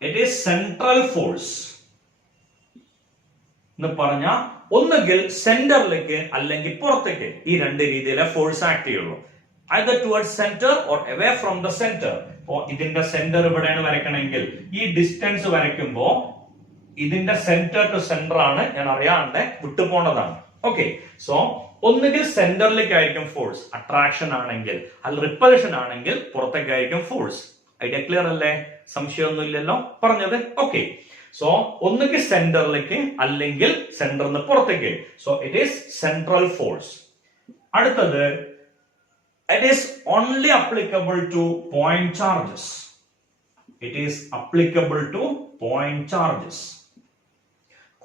ഇറ്റ് ഈസ് സെൻട്രൽ ഫോഴ്സ് എന്ന് പറഞ്ഞ ഒന്നുകിൽ സെന്ററിലേക്ക് അല്ലെങ്കിൽ പുറത്തേക്ക്, ഈ രണ്ട് രീതിയിലെ ഫോഴ്സ് ആക്ട് ചെയ്യുള്ളൂ. either towards center or away from the center. ഇതിന്റെ സെന്റർ ഇവിടെയാണ് വരയ്ക്കണമെങ്കിൽ ഈ ഡിസ്റ്റൻസ് വരയ്ക്കുമ്പോ ഇതിന്റെ സെന്റർ ടു സെന്റർ ആണ്, ഞാൻ അറിയാണ്ട് വിട്ടുപോണതാണ്. ഓക്കെ, സോ ഒന്നുകിൽ സെന്ററിലേക്കായിരിക്കും ഫോഴ്സ്, അട്രാക്ഷൻ ആണെങ്കിൽ, അല്ല റിപ്പൽഷൻ ആണെങ്കിൽ പുറത്തേക്കായിരിക്കും ഫോഴ്സ്. ഐഡിയ ക്ലിയർ അല്ലേ? സംശയമൊന്നും ഇല്ലല്ലോ പറഞ്ഞത്? ഓക്കെ, സോ ഒന്നുകിൽ സെന്ററിലേക്ക് അല്ലെങ്കിൽ സെന്ററിന് പുറത്തേക്ക്. So it is central force. അടുത്തത്, it is only applicable to point charges. It is applicable to point charges.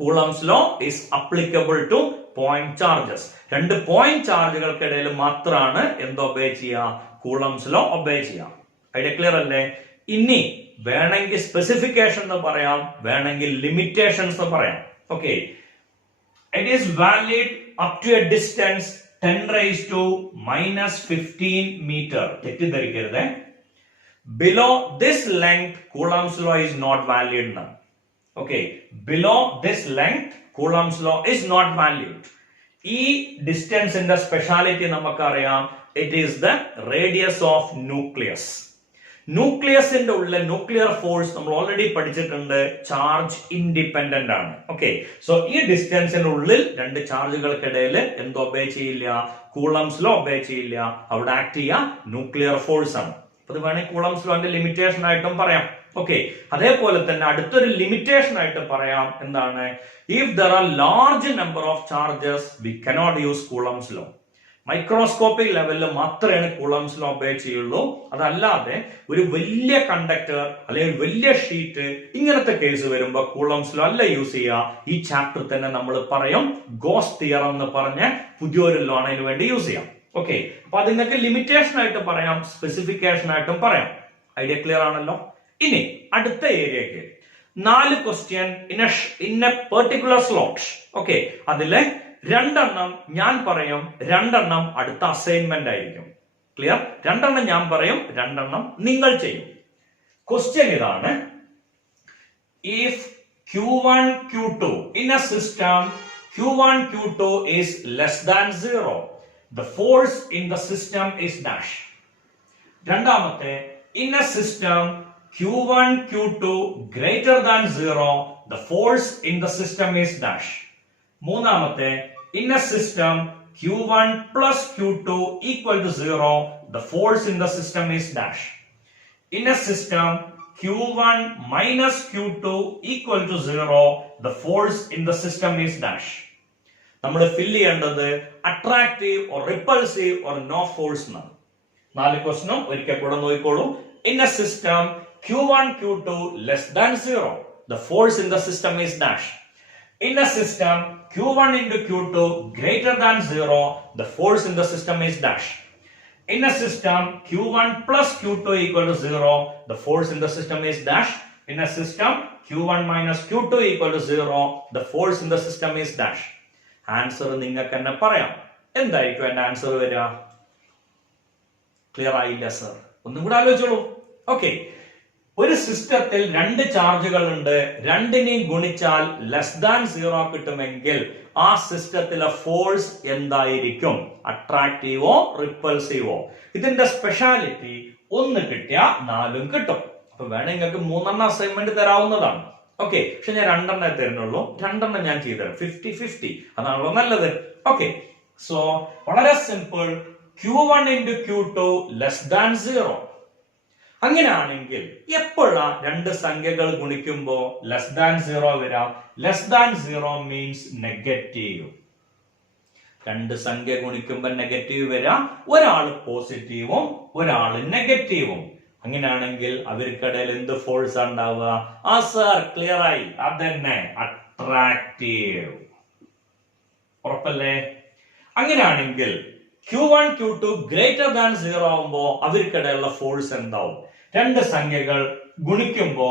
Coulomb's law is applicable to point charges. രണ്ട് പോയിന്റ് ചാർജുകൾക്കിടയിൽ മാത്രമാണ് എന്ത് ഒബേ ചെയ്യുക? കൂളംസ് ലോ ഒബേ ചെയ്യാം. ഐഡിയ ക്ലിയർ അല്ലേ? ഇനി വേണമെങ്കിൽ specification എന്ന് പറയാം, വേണമെങ്കിൽ ലിമിറ്റേഷൻസ് എന്ന് പറയാം. Okay, it is valid up to a distance 10 raised to minus 15 meter. തെറ്റിദ്ധരിക്കരുത്. Below this length, Coulomb's law is not valid now. Okay, below this length, Coulomb's law is not valid. ഈ ഡിസ്റ്റൻസിന്റെ speciality നമുക്കറിയാം. It is the radius of nucleus. ന്യൂക്ലിയസിന്റെ ഉള്ളിൽ nuclear force നമ്മൾ already പഠിച്ചിട്ടുണ്ട്, charge independent ആണ്. Okay, so ഈ ഡിസ്റ്റൻസിന്റെ ഉള്ളിൽ രണ്ട് ചാർജുകൾക്കിടയിൽ എന്ത് ഒബേ ചെയ്യില്ല? കൂളംസ് ലോ ഒബേ ചെയ്യില്ല. അവിടെ ആക്ട് ചെയ്യുക ന്യൂക്ലിയർ ഫോഴ്സ് ആണ്. അത് വേണമെങ്കിൽ കൂളംസ് ലോന്റെ ലിമിറ്റേഷൻ ആയിട്ടും പറയാം. ഓക്കെ, അതേപോലെ തന്നെ അടുത്തൊരു ലിമിറ്റേഷൻ ആയിട്ട് പറയാം. എന്താണ്? If there are large number of charges we cannot use Coulomb's law. Microscopic ലെവലിൽ മാത്രമേ കൂളംസ് ലോ ഒബേ ചെയ്യുള്ളൂ. അതല്ലാതെ ഒരു വലിയ കണ്ടക്ടർ അല്ലെങ്കിൽ വലിയ ഷീറ്റ് ഇങ്ങനത്തെ കേസ് വരുമ്പോൾ കൂളംസ് ലോ അല്ല യൂസ് ചെയ്യുക. ഈ ചാപ്റ്റർ തന്നെ നമ്മൾ പറയും ഗോസ് തിയറം എന്ന് പറഞ്ഞ പുതിയൊരു ലോ ആണ് ഇതിനു വേണ്ടി യൂസ് ചെയ്യാം. ഓക്കെ, അപ്പൊ അത് നിങ്ങൾക്ക് ലിമിറ്റേഷൻ ആയിട്ട് പറയാം, സ്പെസിഫിക്കേഷൻ ആയിട്ടും പറയാം. ഐഡിയ ക്ലിയർ ആണല്ലോ? ഇനി അടുത്ത ഏരിയക്ക് 4 question in A particular slot. Okay, അതിലെ 2 എണ്ണം ഞാൻ പറയും, 2 എണ്ണം അടുത്ത അസൈൻമെന്റ് ആയിരിക്കും. ക്ലിയർ? 2 എണ്ണം ഞാൻ പറയും, 2 എണ്ണം നിങ്ങൾ ചെയ്യും. ക്വസ്റ്റ്യൻ ഇതാണ്: if Q1 Q2 in a system Q1 Q2 is less than 0, the force in the system is dash. രണ്ടാമത്തെ, in a system Q1 Q2 greater than 0, the force in the system is dash. മൂന്നാമത്തെ, in a system Q1 plus Q2 equal to 0, the force in the system is dash. In a system Q1 minus Q2 equal to 0, the force in the system is dash. നമ്മൾ fill ചെയ്യേണ്ടത് attractive or repulsive or no force എന്നാണ്. 4 ക്വസ്റ്റ്യനും ഒരിക്കൽ കൂടെ നോക്കിക്കോളൂ. In a system Q1 Q2 less than 0, the force in the system is dash. In a system Q1 into Q2 greater than 0, the force in the system is dash. In a system Q1 plus Q2 equal to 0, the force in the system is dash. In a system Q1 minus Q2 equal to 0, the force in the system is dash. Answer നിങ്ങൾക്ക് തന്നെ പറയാം. എന്തായിരിക്കും എന്റെ answer വരിക? Clear ആയില്ല sir? ഒന്നും കൂടെ ആലോചിച്ചോളൂ. Okay, ഒരു സിസ്റ്റത്തിൽ 2 ചാർജുകൾ ഉണ്ട്, രണ്ടിനെയും ഗുണിച്ചാൽ ലെസ് ദാൻ 0 കിട്ടുമെങ്കിൽ ആ സിസ്റ്റത്തിലെ ഫോഴ്സ് എന്തായിരിക്കും? അട്രാക്റ്റീവോ റിപ്പൾസീവോ? ഇതിന്റെ സ്പെഷ്യാലിറ്റി 1 കിട്ടിയാൽ 4 കിട്ടും. അപ്പൊ വേണമെങ്കിൽ നിങ്ങൾക്ക് 3 അസൈൻമെന്റ് തരാവുന്നതാണ്. ഓക്കെ, പക്ഷെ ഞാൻ 2 തരുന്നുള്ളൂ. 2 ഞാൻ ചെയ്തുതരാം. 50-50 അതാണല്ലോ നല്ലത്. ഓക്കെ, സോ വളരെ simple. Q1 into Q2 less than 0. അങ്ങനെയാണെങ്കിൽ എപ്പോഴാ രണ്ട് സംഖ്യകൾ ഗുണിക്കുമ്പോ ലെസ് ദാൻ 0 വരാം? Less than 0 means negative. രണ്ട് സംഖ്യ ഗുണിക്കുമ്പോൾ നെഗറ്റീവ് വരാം. ഒരാള് പോസിറ്റീവും ഒരാള് നെഗറ്റീവും. അങ്ങനെയാണെങ്കിൽ അവർക്കിടയിൽ എന്ത് ഫോഴ്സ് ഉണ്ടാവുക? ആ സർ ക്ലിയർ ആയി, അതന്നെ അട്രാക്റ്റീവ്. ഉറപ്പല്ലേ? അങ്ങനെയാണെങ്കിൽ Q1 Q2 ഗ്രേറ്റർ ദാൻ 0 ആവുമ്പോ അവർക്കിടയിലുള്ള ഫോഴ്സ് എന്താവും? രണ്ട് സംഖ്യകൾ ഗുണിക്കുമ്പോ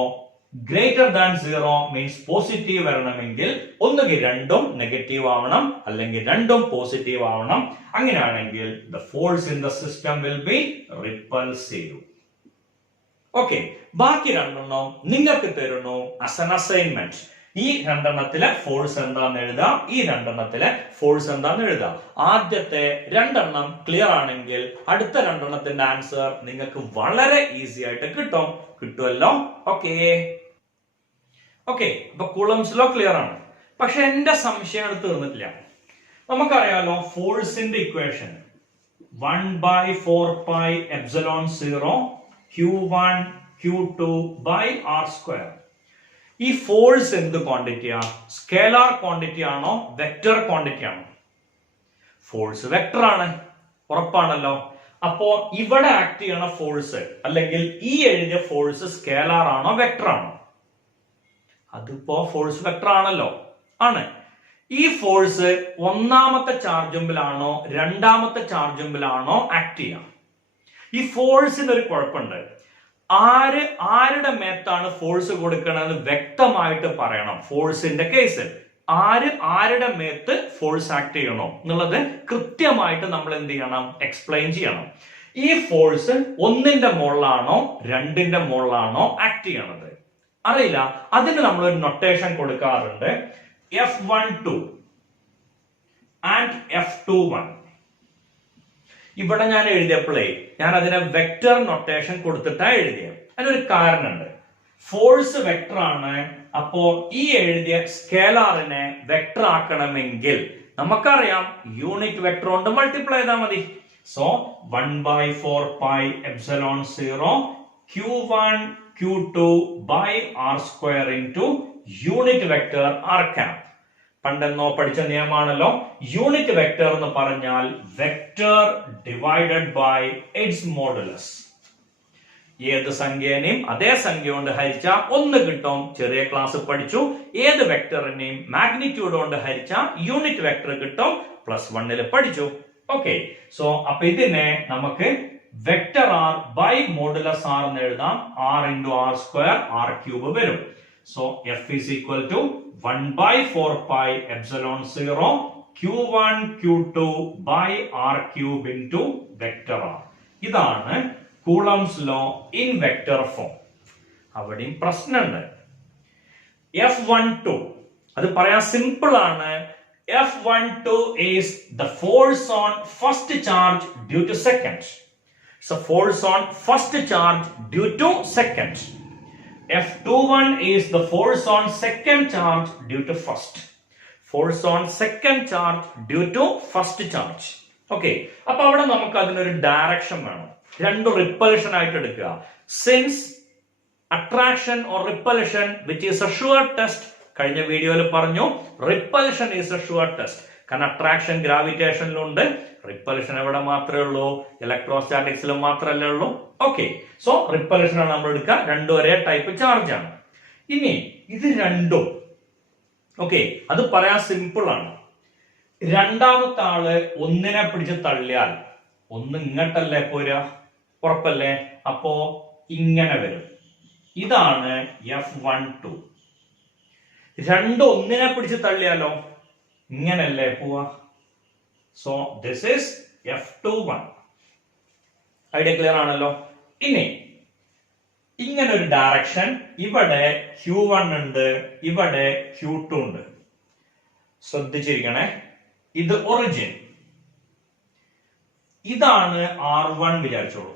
ഗ്രേറ്റർ ദാൻ 0 മീൻസ് പോസിറ്റീവ് വരണമെങ്കിൽ ഒന്നുകിൽ രണ്ടും നെഗറ്റീവ് ആവണം, അല്ലെങ്കിൽ രണ്ടും പോസിറ്റീവ് ആവണം. അങ്ങനെയാണെങ്കിൽ the force in the system will be repulsive. Okay, ബാക്കി രണ്ടെണ്ണം നിങ്ങൾക്ക് തരുന്നു as an assignment. ഈ രണ്ടെണ്ണത്തിലെ ഫോഴ്സ് എന്താന്ന് എഴുതാം, ഈ രണ്ടെണ്ണത്തിലെ ഫോഴ്സ് എന്താന്ന് എഴുതാം. ആദ്യത്തെ രണ്ടെണ്ണം ക്ലിയർ ആണെങ്കിൽ അടുത്ത രണ്ടെണ്ണത്തിന്റെ ആൻസർ നിങ്ങൾക്ക് വളരെ ഈസി ആയിട്ട് കിട്ടുമല്ലോ. ഓക്കെ, അപ്പൊ കൂളംസ് ലോ ക്ലിയർ ആണ്. പക്ഷെ എന്റെ സംശയം തീർന്നിട്ടില്ല. നമുക്കറിയാലോ ഫോഴ്സിന്റെ ഇക്വേഷൻ 1/4πε0 Q1 Q2 R². ഈ ഫോഴ്സ് എന്ത് ക്വാണ്ടിറ്റിയാ? സ്കേലാർ ക്വാണ്ടിറ്റി ആണോ വെക്റ്റർ ക്വാണ്ടിറ്റി ആണോ? ഫോഴ്സ് വെക്റ്റർ ആണ്, ഉറപ്പാണല്ലോ. അപ്പോ ഇവിടെ ആക്ട് ചെയ്യണ ഫോഴ്സ് അല്ലെങ്കിൽ ഈ എഴുതിയ ഫോഴ്സ് സ്കേലാർ ആണോ വെക്റ്റർ ആണോ? അതിപ്പോ ഫോഴ്സ് വെക്റ്റർ ആണല്ലോ. ആണ്. ഈ ഫോഴ്സ് ഒന്നാമത്തെ ചാർജുമ്പിലാണോ രണ്ടാമത്തെ ചാർജുമ്പിലാണോ ആക്ട് ചെയ്യാം? ഈ ഫോഴ്സിന് ഒരു കുഴപ്പമുണ്ട്. ആരുടെ മേത്താണ് ഫോഴ്സ് കൊടുക്കണമെന്ന് വ്യക്തമായിട്ട് പറയണം. ഫോഴ്സിന്റെ കേസിൽ ആരുടെ മേത്ത് ഫോഴ്സ് ആക്ട് ചെയ്യണോ എന്നുള്ളത് കൃത്യമായിട്ട് നമ്മൾ എന്ത് ചെയ്യണം? എക്സ്പ്ലെയിൻ ചെയ്യണം. ഈ ഫോഴ്സ് ഒന്നിന്റെ മുകളിലാണോ രണ്ടിന്റെ മുകളിലാണോ ആക്ട് ചെയ്യണത് അറിയില്ല. അതിന് നമ്മൾ ഒരു നൊട്ടേഷൻ കൊടുക്കാറുണ്ട്. F12 and F21. ഇവിടെ ഞാൻ എഴുതിയപ്പോഴേ ഞാൻ അതിനെ വെക്റ്റർ നൊട്ടേഷൻ കൊടുത്തിട്ടാ എഴുതിയത്. അതിനൊരു കാരണമുണ്ട്. ഫോഴ്സ് വെക്റ്റർ ആണ്. അപ്പോ ഈ എഴുതിയ സ്കേലാറിനെ വെക്റ്റർ ആക്കണമെങ്കിൽ നമുക്കറിയാം യൂണിറ്റ് വെക്റ്റർ കൊണ്ട് മൾട്ടിപ്ലൈ ചെയ്താൽ മതി. So 1/4πε0 Q1 Q2 R² into unit vector r². പണ്ടെന്നോ പഠിച്ച നിയമമാണല്ലോ. യൂണിറ്റ് വെക്റ്റർ എന്ന് പറഞ്ഞാൽ vector divided by it's modulus. ഏത് സംഖ്യേനെയും അതേ സംഖ്യ കൊണ്ട് ഹരിച്ചാൽ ഒന്ന് കിട്ടും. ചെറിയ ക്ലാസ് പഠിച്ചു. ഏത് വെക്ടറിനെയും മാഗ്നിറ്റ്യൂഡ് കൊണ്ട് ഹരിച്ചാൽ യൂണിറ്റ് വെക്ടർ കിട്ടും. +1 പഠിച്ചു. ഓക്കെ, സോ അപ്പൊ ഇതിനെ നമുക്ക് vector R by modulus R എന്ന് എഴുതാം. r into r² r³ വരും. So F is equal to 1/4πε0 Q1 Q2 R³ into vector R. ഇതാണ് Coulomb's law in vector form. അവിടെയും പ്രശ്നമുണ്ട്. F12 അത് പറയാൻ സിമ്പിൾ ആണ്. F12 is the force on first charge due to second. So force on first charge due to second. F21 is the force on second charge due to first. Force on second charge due to first charge. Okay, അപ്പൊ അവിടെ നമുക്ക് അതിനൊരു direction വേണം. രണ്ട് repulsion ആയിട്ട് എടുക്കുക. Since attraction or repulsion which is A sure test, കഴിഞ്ഞ വീഡിയോയിൽ പറഞ്ഞു repulsion is A sure test. കാരണം അട്രാക്ഷൻ ഗ്രാവിറ്റേഷനിലുണ്ട്, റിപ്പൽഷൻ എവിടെ മാത്രമേ ഉള്ളൂ? ഇലക്ട്രോസ്റ്റാറ്റിക്സിലും മാത്രമല്ലേ ഉള്ളൂ. ഓക്കെ, സോ റിപ്പൽഷൻ ആണ് നമ്മൾ എടുക്കുക. രണ്ടും ഒരേ ടൈപ്പ് ചാർജ് ആണ്. ഇനി ഇത് രണ്ടും ഓക്കെ, അത് പറയാൻ സിമ്പിൾ ആണ്. രണ്ടാമത്തെ ആള് ഒന്നിനെ പിടിച്ച് തള്ളിയാൽ ഒന്ന് ഇങ്ങോട്ടല്ലേ പോരാ, ഉറപ്പല്ലേ? അപ്പോ ഇങ്ങനെ വരും. ഇതാണ് F12. രണ്ടും ഒന്നിനെ പിടിച്ച് തള്ളിയാലോ ഇങ്ങനല്ലേ പോവാ. So this is F21. Idea clear ആണല്ലോ. ഇനി ഇങ്ങനെ ഒരു ഡയറക്ഷൻ, ഇവിടെ Q1 ഉണ്ട്, ഇവിടെ Q2 ഉണ്ട്. ശ്രദ്ധിച്ചിരിക്കണേ, ഇത് ഒറിജിൻ, ഇതാണ് R1 വിചാരിച്ചോളൂ,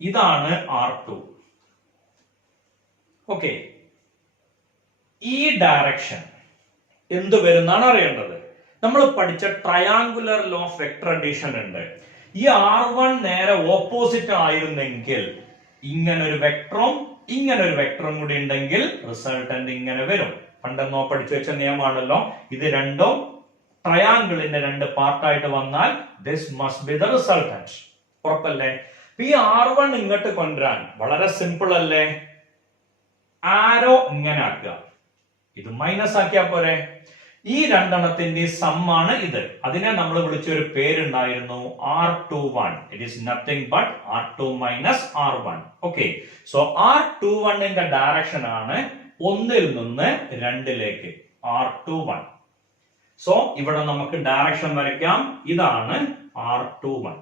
ഇതാണ് R2. ഓക്കെ, ഈ ഡയറക്ഷൻ എന്ത് വരുന്നാണ് അറിയേണ്ടത്. നമ്മൾ പഠിച്ച triangular law of vector addition ഉണ്ട്. ഈ R1 നേരെ ഓപ്പോസിറ്റ് ആയിരുന്നെങ്കിൽ ഇങ്ങനൊരു വെക്ടറും കൂടി ഉണ്ടെങ്കിൽ റിസൾട്ടന്റ് ഇങ്ങനെ വരും. പണ്ടെന്നോ പഠിച്ചു വെച്ച നിയമമാണല്ലോ. ഇത് രണ്ടും ട്രയാങ്കിളിന്റെ രണ്ട് പാർട്ടായിട്ട് വന്നാൽ this must be the resultant. ഉറപ്പല്ലേ? ഈ R1 ഇങ്ങോട്ട് കൊണ്ടുവരാൻ വളരെ സിമ്പിൾ അല്ലേ? ആരോ ഇങ്ങനെ ആക്കുക, ഇത് മൈനസ് ആക്കിയാ പോരെ. ഈ രണ്ടെണ്ണത്തിന്റെ സമ്മാണ് ഇത്. അതിനെ നമ്മൾ വിളിച്ച ഒരു പേരുണ്ടായിരുന്നു R21. It is nothing but R2 minus R1. Okay, so R21ന്റെ ഡയറക്ഷൻ ആണ് 1 നിന്ന് 2 R21. സോ ഇവിടെ നമുക്ക് ഡയറക്ഷൻ വരയ്ക്കാം. ഇതാണ് R21.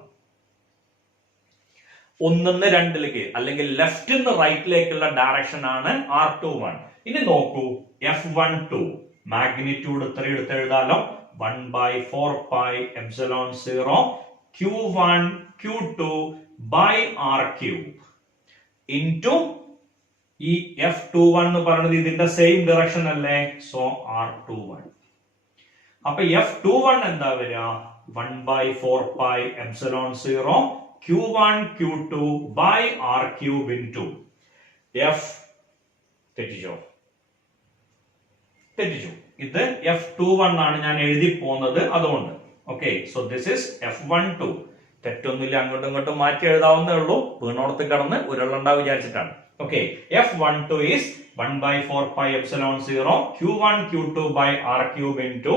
1 നിന്ന് 2 അല്ലെങ്കിൽ ലെഫ്റ്റ് നിന്ന് റൈറ്റിലേക്കുള്ള ഡയറക്ഷൻ ആണ് R21. ഇനി നോക്കൂ, F12 മാഗ്നിറ്റ്യൂഡ് 3 എടുത്ത് എഴുതാലോ. 1/4πε0 Q1 Q2 by R3 into ഈ F21 എന്ന് പറയുന്നത് ഇതിന്റെ സെയിം ഡയറക്ഷൻ അല്ലേ? So R21. അപ്പൊ F21 എന്താ വരിക? 1/4πε0 Q1 Q2 by R3 into F തെറ്റിച്ചോ? ഇത് F21 ആണ് ഞാൻ എഴുതി പോകുന്നത്, അതുകൊണ്ട്. Okay, so this is F12. തെറ്റൊന്നുമില്ല, അങ്ങോട്ടും ഇങ്ങോട്ടും മാറ്റി എഴുതാവുന്നേ ഉള്ളൂ. വീണോടത്ത് കിടന്ന് ഉരുളണ്ട വിചാരിച്ചിട്ടാണ്. Okay, F12 is 1/4πε0 Q1 Q2 by R3 into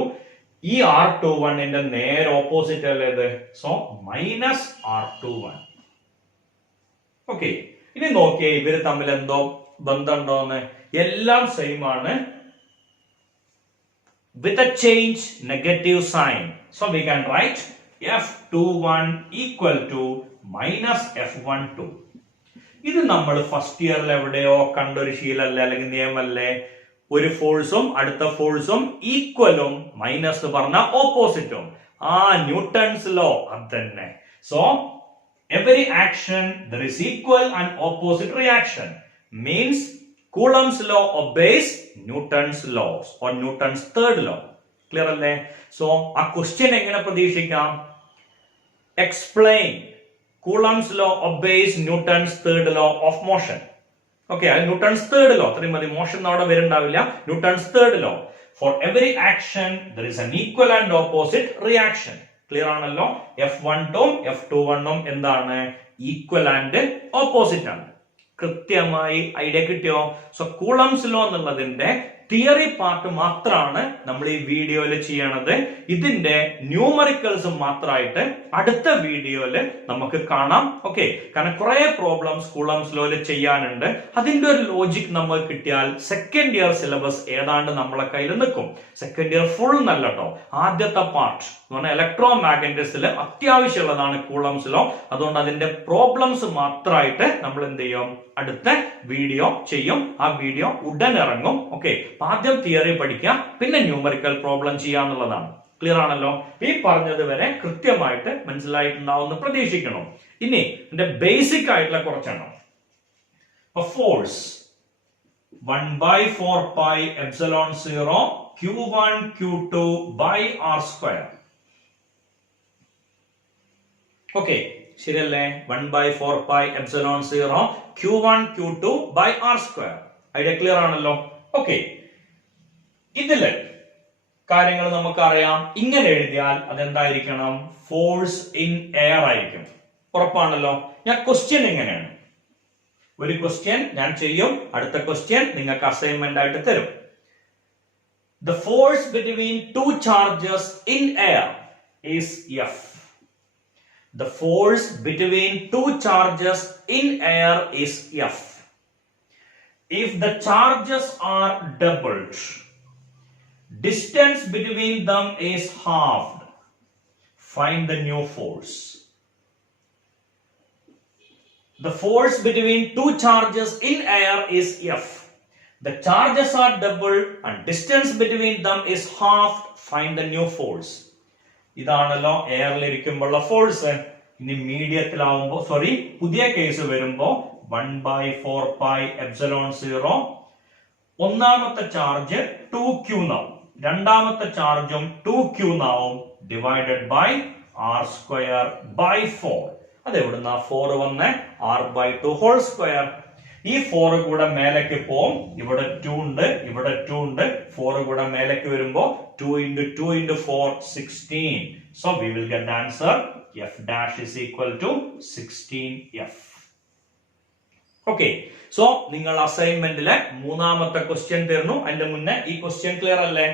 ഈ R21 ന്റെ നേരെ ഓപ്പോസിറ്റ് അല്ലേ ഇത്? So minus R21. ഓക്കെ, ഇനി നോക്കിയേ ഇവര് തമ്മിൽ എന്തോ ബന്ധമുണ്ടോന്ന്. എല്ലാം സെയിം ആണ്, with a change negative sign. So we can write F21 equal to minus F12. ഇത് നമ്മൾ ഫസ്റ്റ് ഇയറിൽ എവിടെയോ കണ്ടൊരു ശീലല്ലേ, അല്ലെങ്കിൽ നിയമല്ലേ? ഒരു ഫോഴ്സും അടുത്ത ഫോഴ്സും ഈക്വലും മൈനസ് പറഞ്ഞ ഓപ്പോസിറ്റും. ന്യൂട്ടൺസ് ലോ അത് തന്നെ. So every action there is equal and opposite reaction means Coulomb's law obeys Newton's laws or Newton's third law. Clear അല്ലേ? So ആ ക്വസ്റ്റ്യൻ എങ്ങനെ പ്രതീക്ഷിക്കാം? Explain Coulomb's law obeys Newton's third law of motion. Okay, Newton's third law. അത്രയും മതി, motion അവിടെ വരുന്നുണ്ടാവില്ല. Newton's third law. For every action there is an equal and opposite reaction. Clear ആണല്ലോ? F12ഉം F21ഉം എന്താണ്? Equal and opposite ആണ്. കൃത്യമായി idea കിട്ടിയോ? So Coulomb's law എന്നുള്ളതിന്റെ theory part മാത്രമാണ് നമ്മൾ ഈ വീഡിയോയിൽ ചെയ്യണത്. ഇതിന്റെ ന്യൂമറിക്കൽസ് മാത്രമായിട്ട് അടുത്ത വീഡിയോയിൽ നമുക്ക് കാണാം. ഓക്കെ, കാരണം കുറെ പ്രോബ്ലംസ് കൂളംസ് ലോയിൽ ചെയ്യാനുണ്ട്. അതിന്റെ ഒരു ലോജിക് നമുക്ക് കിട്ടിയാൽ സെക്കൻഡ് ഇയർ സിലബസ് ഏതാണ്ട് നമ്മളെ കയ്യിൽ നിൽക്കും. സെക്കൻഡ് ഇയർ ഫുൾ നല്ലട്ടോ. ആദ്യത്തെ പാർട്ട് എന്ന് പറഞ്ഞാൽ ഇലക്ട്രോ മാഗ്നറ്റിക്സിൽ അത്യാവശ്യമുള്ളതാണ് കൂളംസ് ലോ. അതുകൊണ്ട് അതിന്റെ പ്രോബ്ലംസ് മാത്രമായിട്ട് നമ്മൾ എന്ത് ചെയ്യും? അടുത്ത വീഡിയോ ചെയ്യും. ആ വീഡിയോ ഉടൻ ഇറങ്ങും. ഓക്കെ, ആദ്യം തിയറി പഠിക്കാം, പിന്നെ ന്യൂമറിക്കൽ പ്രോബ്ലം ചെയ്യാന്നുള്ളതാണ്. ക്ലിയർ ആണല്ലോ? ഈ പറഞ്ഞത് വരെ കൃത്യമായിട്ട് മനസ്സിലായിട്ടുണ്ടാവുമെന്ന് പ്രതീക്ഷിക്കണം. ഇനി എന്റെ ബേസിക് ആയിട്ടുള്ള കുറച്ചെണ്ണം. Force 1/4πε0 Q1 Q2 by R². Okay, ശരിയല്ലേ? 1/4πε0 Q1 Q2 by R². Idea clear ആണല്ലോ? ഓക്കെ, ഇതില് കാര്യങ്ങൾ നമുക്കറിയാം. ഇങ്ങനെ എഴുതിയാൽ അതെന്തായിരിക്കണം? ഫോഴ്സ് ഇൻ എയർ ആയിരിക്കും. ഉറപ്പാണല്ലോ? ഞാൻ ക്വസ്റ്റ്യൻ എങ്ങനെയാണ്? ഒരു ക്വസ്റ്റ്യൻ ഞാൻ ചെയ്യും, അടുത്ത ക്വസ്റ്റ്യൻ നിങ്ങൾക്ക് അസൈൻമെന്റ് ആയിട്ട് തരും. The force between two charges in air is F. The force between two charges in air is F. If the charges are doubled, distance between them is halved. Find the new force. The force between two charges in air is F. The charges are doubled and distance between them is halved. Find the new force. ഇതാണല്ലോ എയറിൽ ഇരിക്കുമ്പോഴുള്ള force. ഇനി മീഡിയത്തിലാവുമ്പോ, sorry, പുതിയ case വരുമ്പോ 1/4πε0. ഒന്നാമത്തെ charge 2q നാവും, രണ്ടാമത്തെ ചാർജും 2q നാവും, ഡിവൈഡഡ് ബൈ R² by 4. അതെവിടുന്ന 4 വന്ന് r/2 ഹോൾ സ്ക്വയർ. ഈ 4 കൂടെ മേലേക്ക് പോവും. ഇവിടെ 2 ഉണ്ട്, ഇവിടെ 2 ഉണ്ട്. 4 കൂടെ മേലേക്ക് വരുമ്പോ 2 into 2 into 4 16. So we will get the answer f dash is equal to 16f. Okay, so നിങ്ങൾ അസൈൻമെന്റിലെ മൂന്നാമത്തെ ക്വസ്റ്റ്യൻ തീർന്നു. അതിന്റെ മുന്നേ ഈ ക്വസ്റ്റ്യൻ ക്ലിയർ അല്ലേ?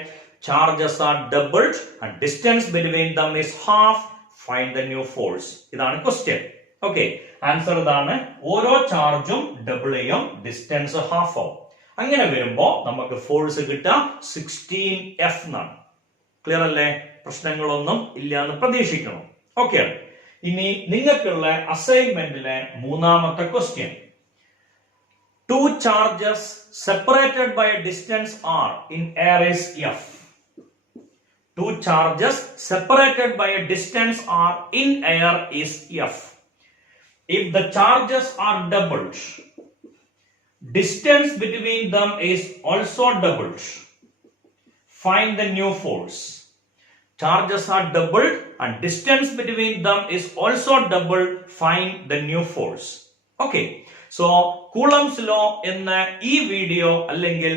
Charges are doubled and distance between them is half. Find the new force. ഇതാണ് question. Okay, answer ഇതാണ്. ഓരോ ചാർജും ഡബിൾ ചെയ്യും, ഡിസ്റ്റൻസ് ഹാഫ് ആവും. അങ്ങനെ വരുമ്പോ നമുക്ക് ഫോഴ്സ് കിട്ടുക 16f എന്നാണ്. ക്ലിയർ അല്ലേ? പ്രശ്നങ്ങളൊന്നും ഇല്ല എന്ന് പ്രതീക്ഷിക്കണം. ഓക്കെ, ഇനി നിങ്ങൾക്കുള്ള അസൈൻമെന്റിലെ മൂന്നാമത്തെ question. Two charges separated by a distance r in air is f. Two charges separated by a distance r in air is f. If the charges are doubled, distance between them is also doubled. Find the new force. Charges are doubled and distance between them is also doubled. Find the new force. Okay. So, Coulomb's law എന്ന ഈ video അല്ലെങ്കിൽ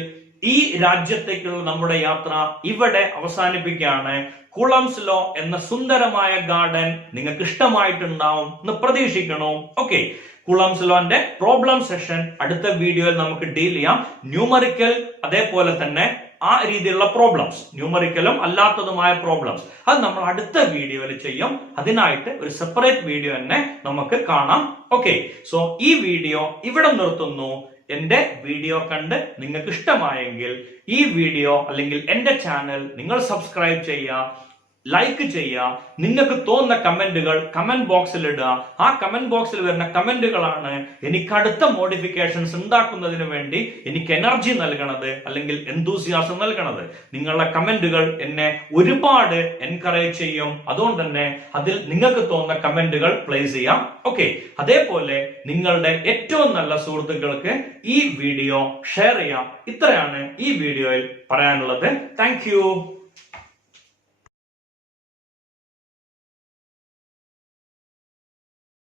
ഈ രാജ്യത്തേക്കുള്ള നമ്മുടെ യാത്ര ഇവിടെ അവസാനിപ്പിക്കുകയാണ്. Coulomb's law എന്ന സുന്ദരമായ ഗാർഡൻ നിങ്ങൾക്ക് ഇഷ്ടമായിട്ടുണ്ടാവും എന്ന് പ്രതീക്ഷിക്കണോ? ഓക്കെ, Coulomb's lawന്റെ പ്രോബ്ലം സെഷൻ അടുത്ത വീഡിയോയിൽ നമുക്ക് ഡീൽ ചെയ്യാം. ന്യൂമറിക്കൽ അതേപോലെ തന്നെ ആ രീതിയിലുള്ള പ്രോബ്ലംസ്, ന്യൂമറിക്കലും അല്ലാത്തതുമായ പ്രോബ്ലംസ്, അത് നമ്മൾ അടുത്ത വീഡിയോയിൽ ചെയ്യും. അതിനായിട്ട് ഒരു സെപ്പറേറ്റ് വീഡിയോ തന്നെ നമുക്ക് കാണാം. ഓക്കെ, സോ ഈ വീഡിയോ ഇവിടെ നിർത്തുന്നു. എന്റെ വീഡിയോ കണ്ട് നിങ്ങൾക്ക് ഇഷ്ടമായെങ്കിൽ ഈ വീഡിയോ അല്ലെങ്കിൽ എന്റെ ചാനൽ നിങ്ങൾ സബ്സ്ക്രൈബ് ചെയ്യുക, ലൈക്ക് ചെയ്യുക. നിങ്ങൾക്ക് തോന്നുന്ന കമന്റുകൾ കമന്റ് ബോക്സിൽ ഇടുക. ആ കമന്റ് ബോക്സിൽ വരുന്ന കമന്റുകളാണ് എനിക്ക് അടുത്ത മോഡിഫിക്കേഷൻസ് ഉണ്ടാക്കുന്നതിന് വേണ്ടി എനിക്ക് എനർജി നൽകണത് അല്ലെങ്കിൽ എന്തൂസിയാസം നൽകണത്. നിങ്ങളുടെ കമന്റുകൾ എന്നെ ഒരുപാട് എൻകറേജ് ചെയ്യും. അതുകൊണ്ട് തന്നെ അതിൽ നിങ്ങൾക്ക് തോന്നുന്ന കമന്റുകൾ പ്ലേസ് ചെയ്യാം. ഓക്കെ, അതേപോലെ നിങ്ങളുടെ ഏറ്റവും നല്ല സുഹൃത്തുക്കൾക്ക് ഈ വീഡിയോ ഷെയർ ചെയ്യാം. ഇത്രയാണ് ഈ വീഡിയോയിൽ പറയാനുള്ളത്. Thank you.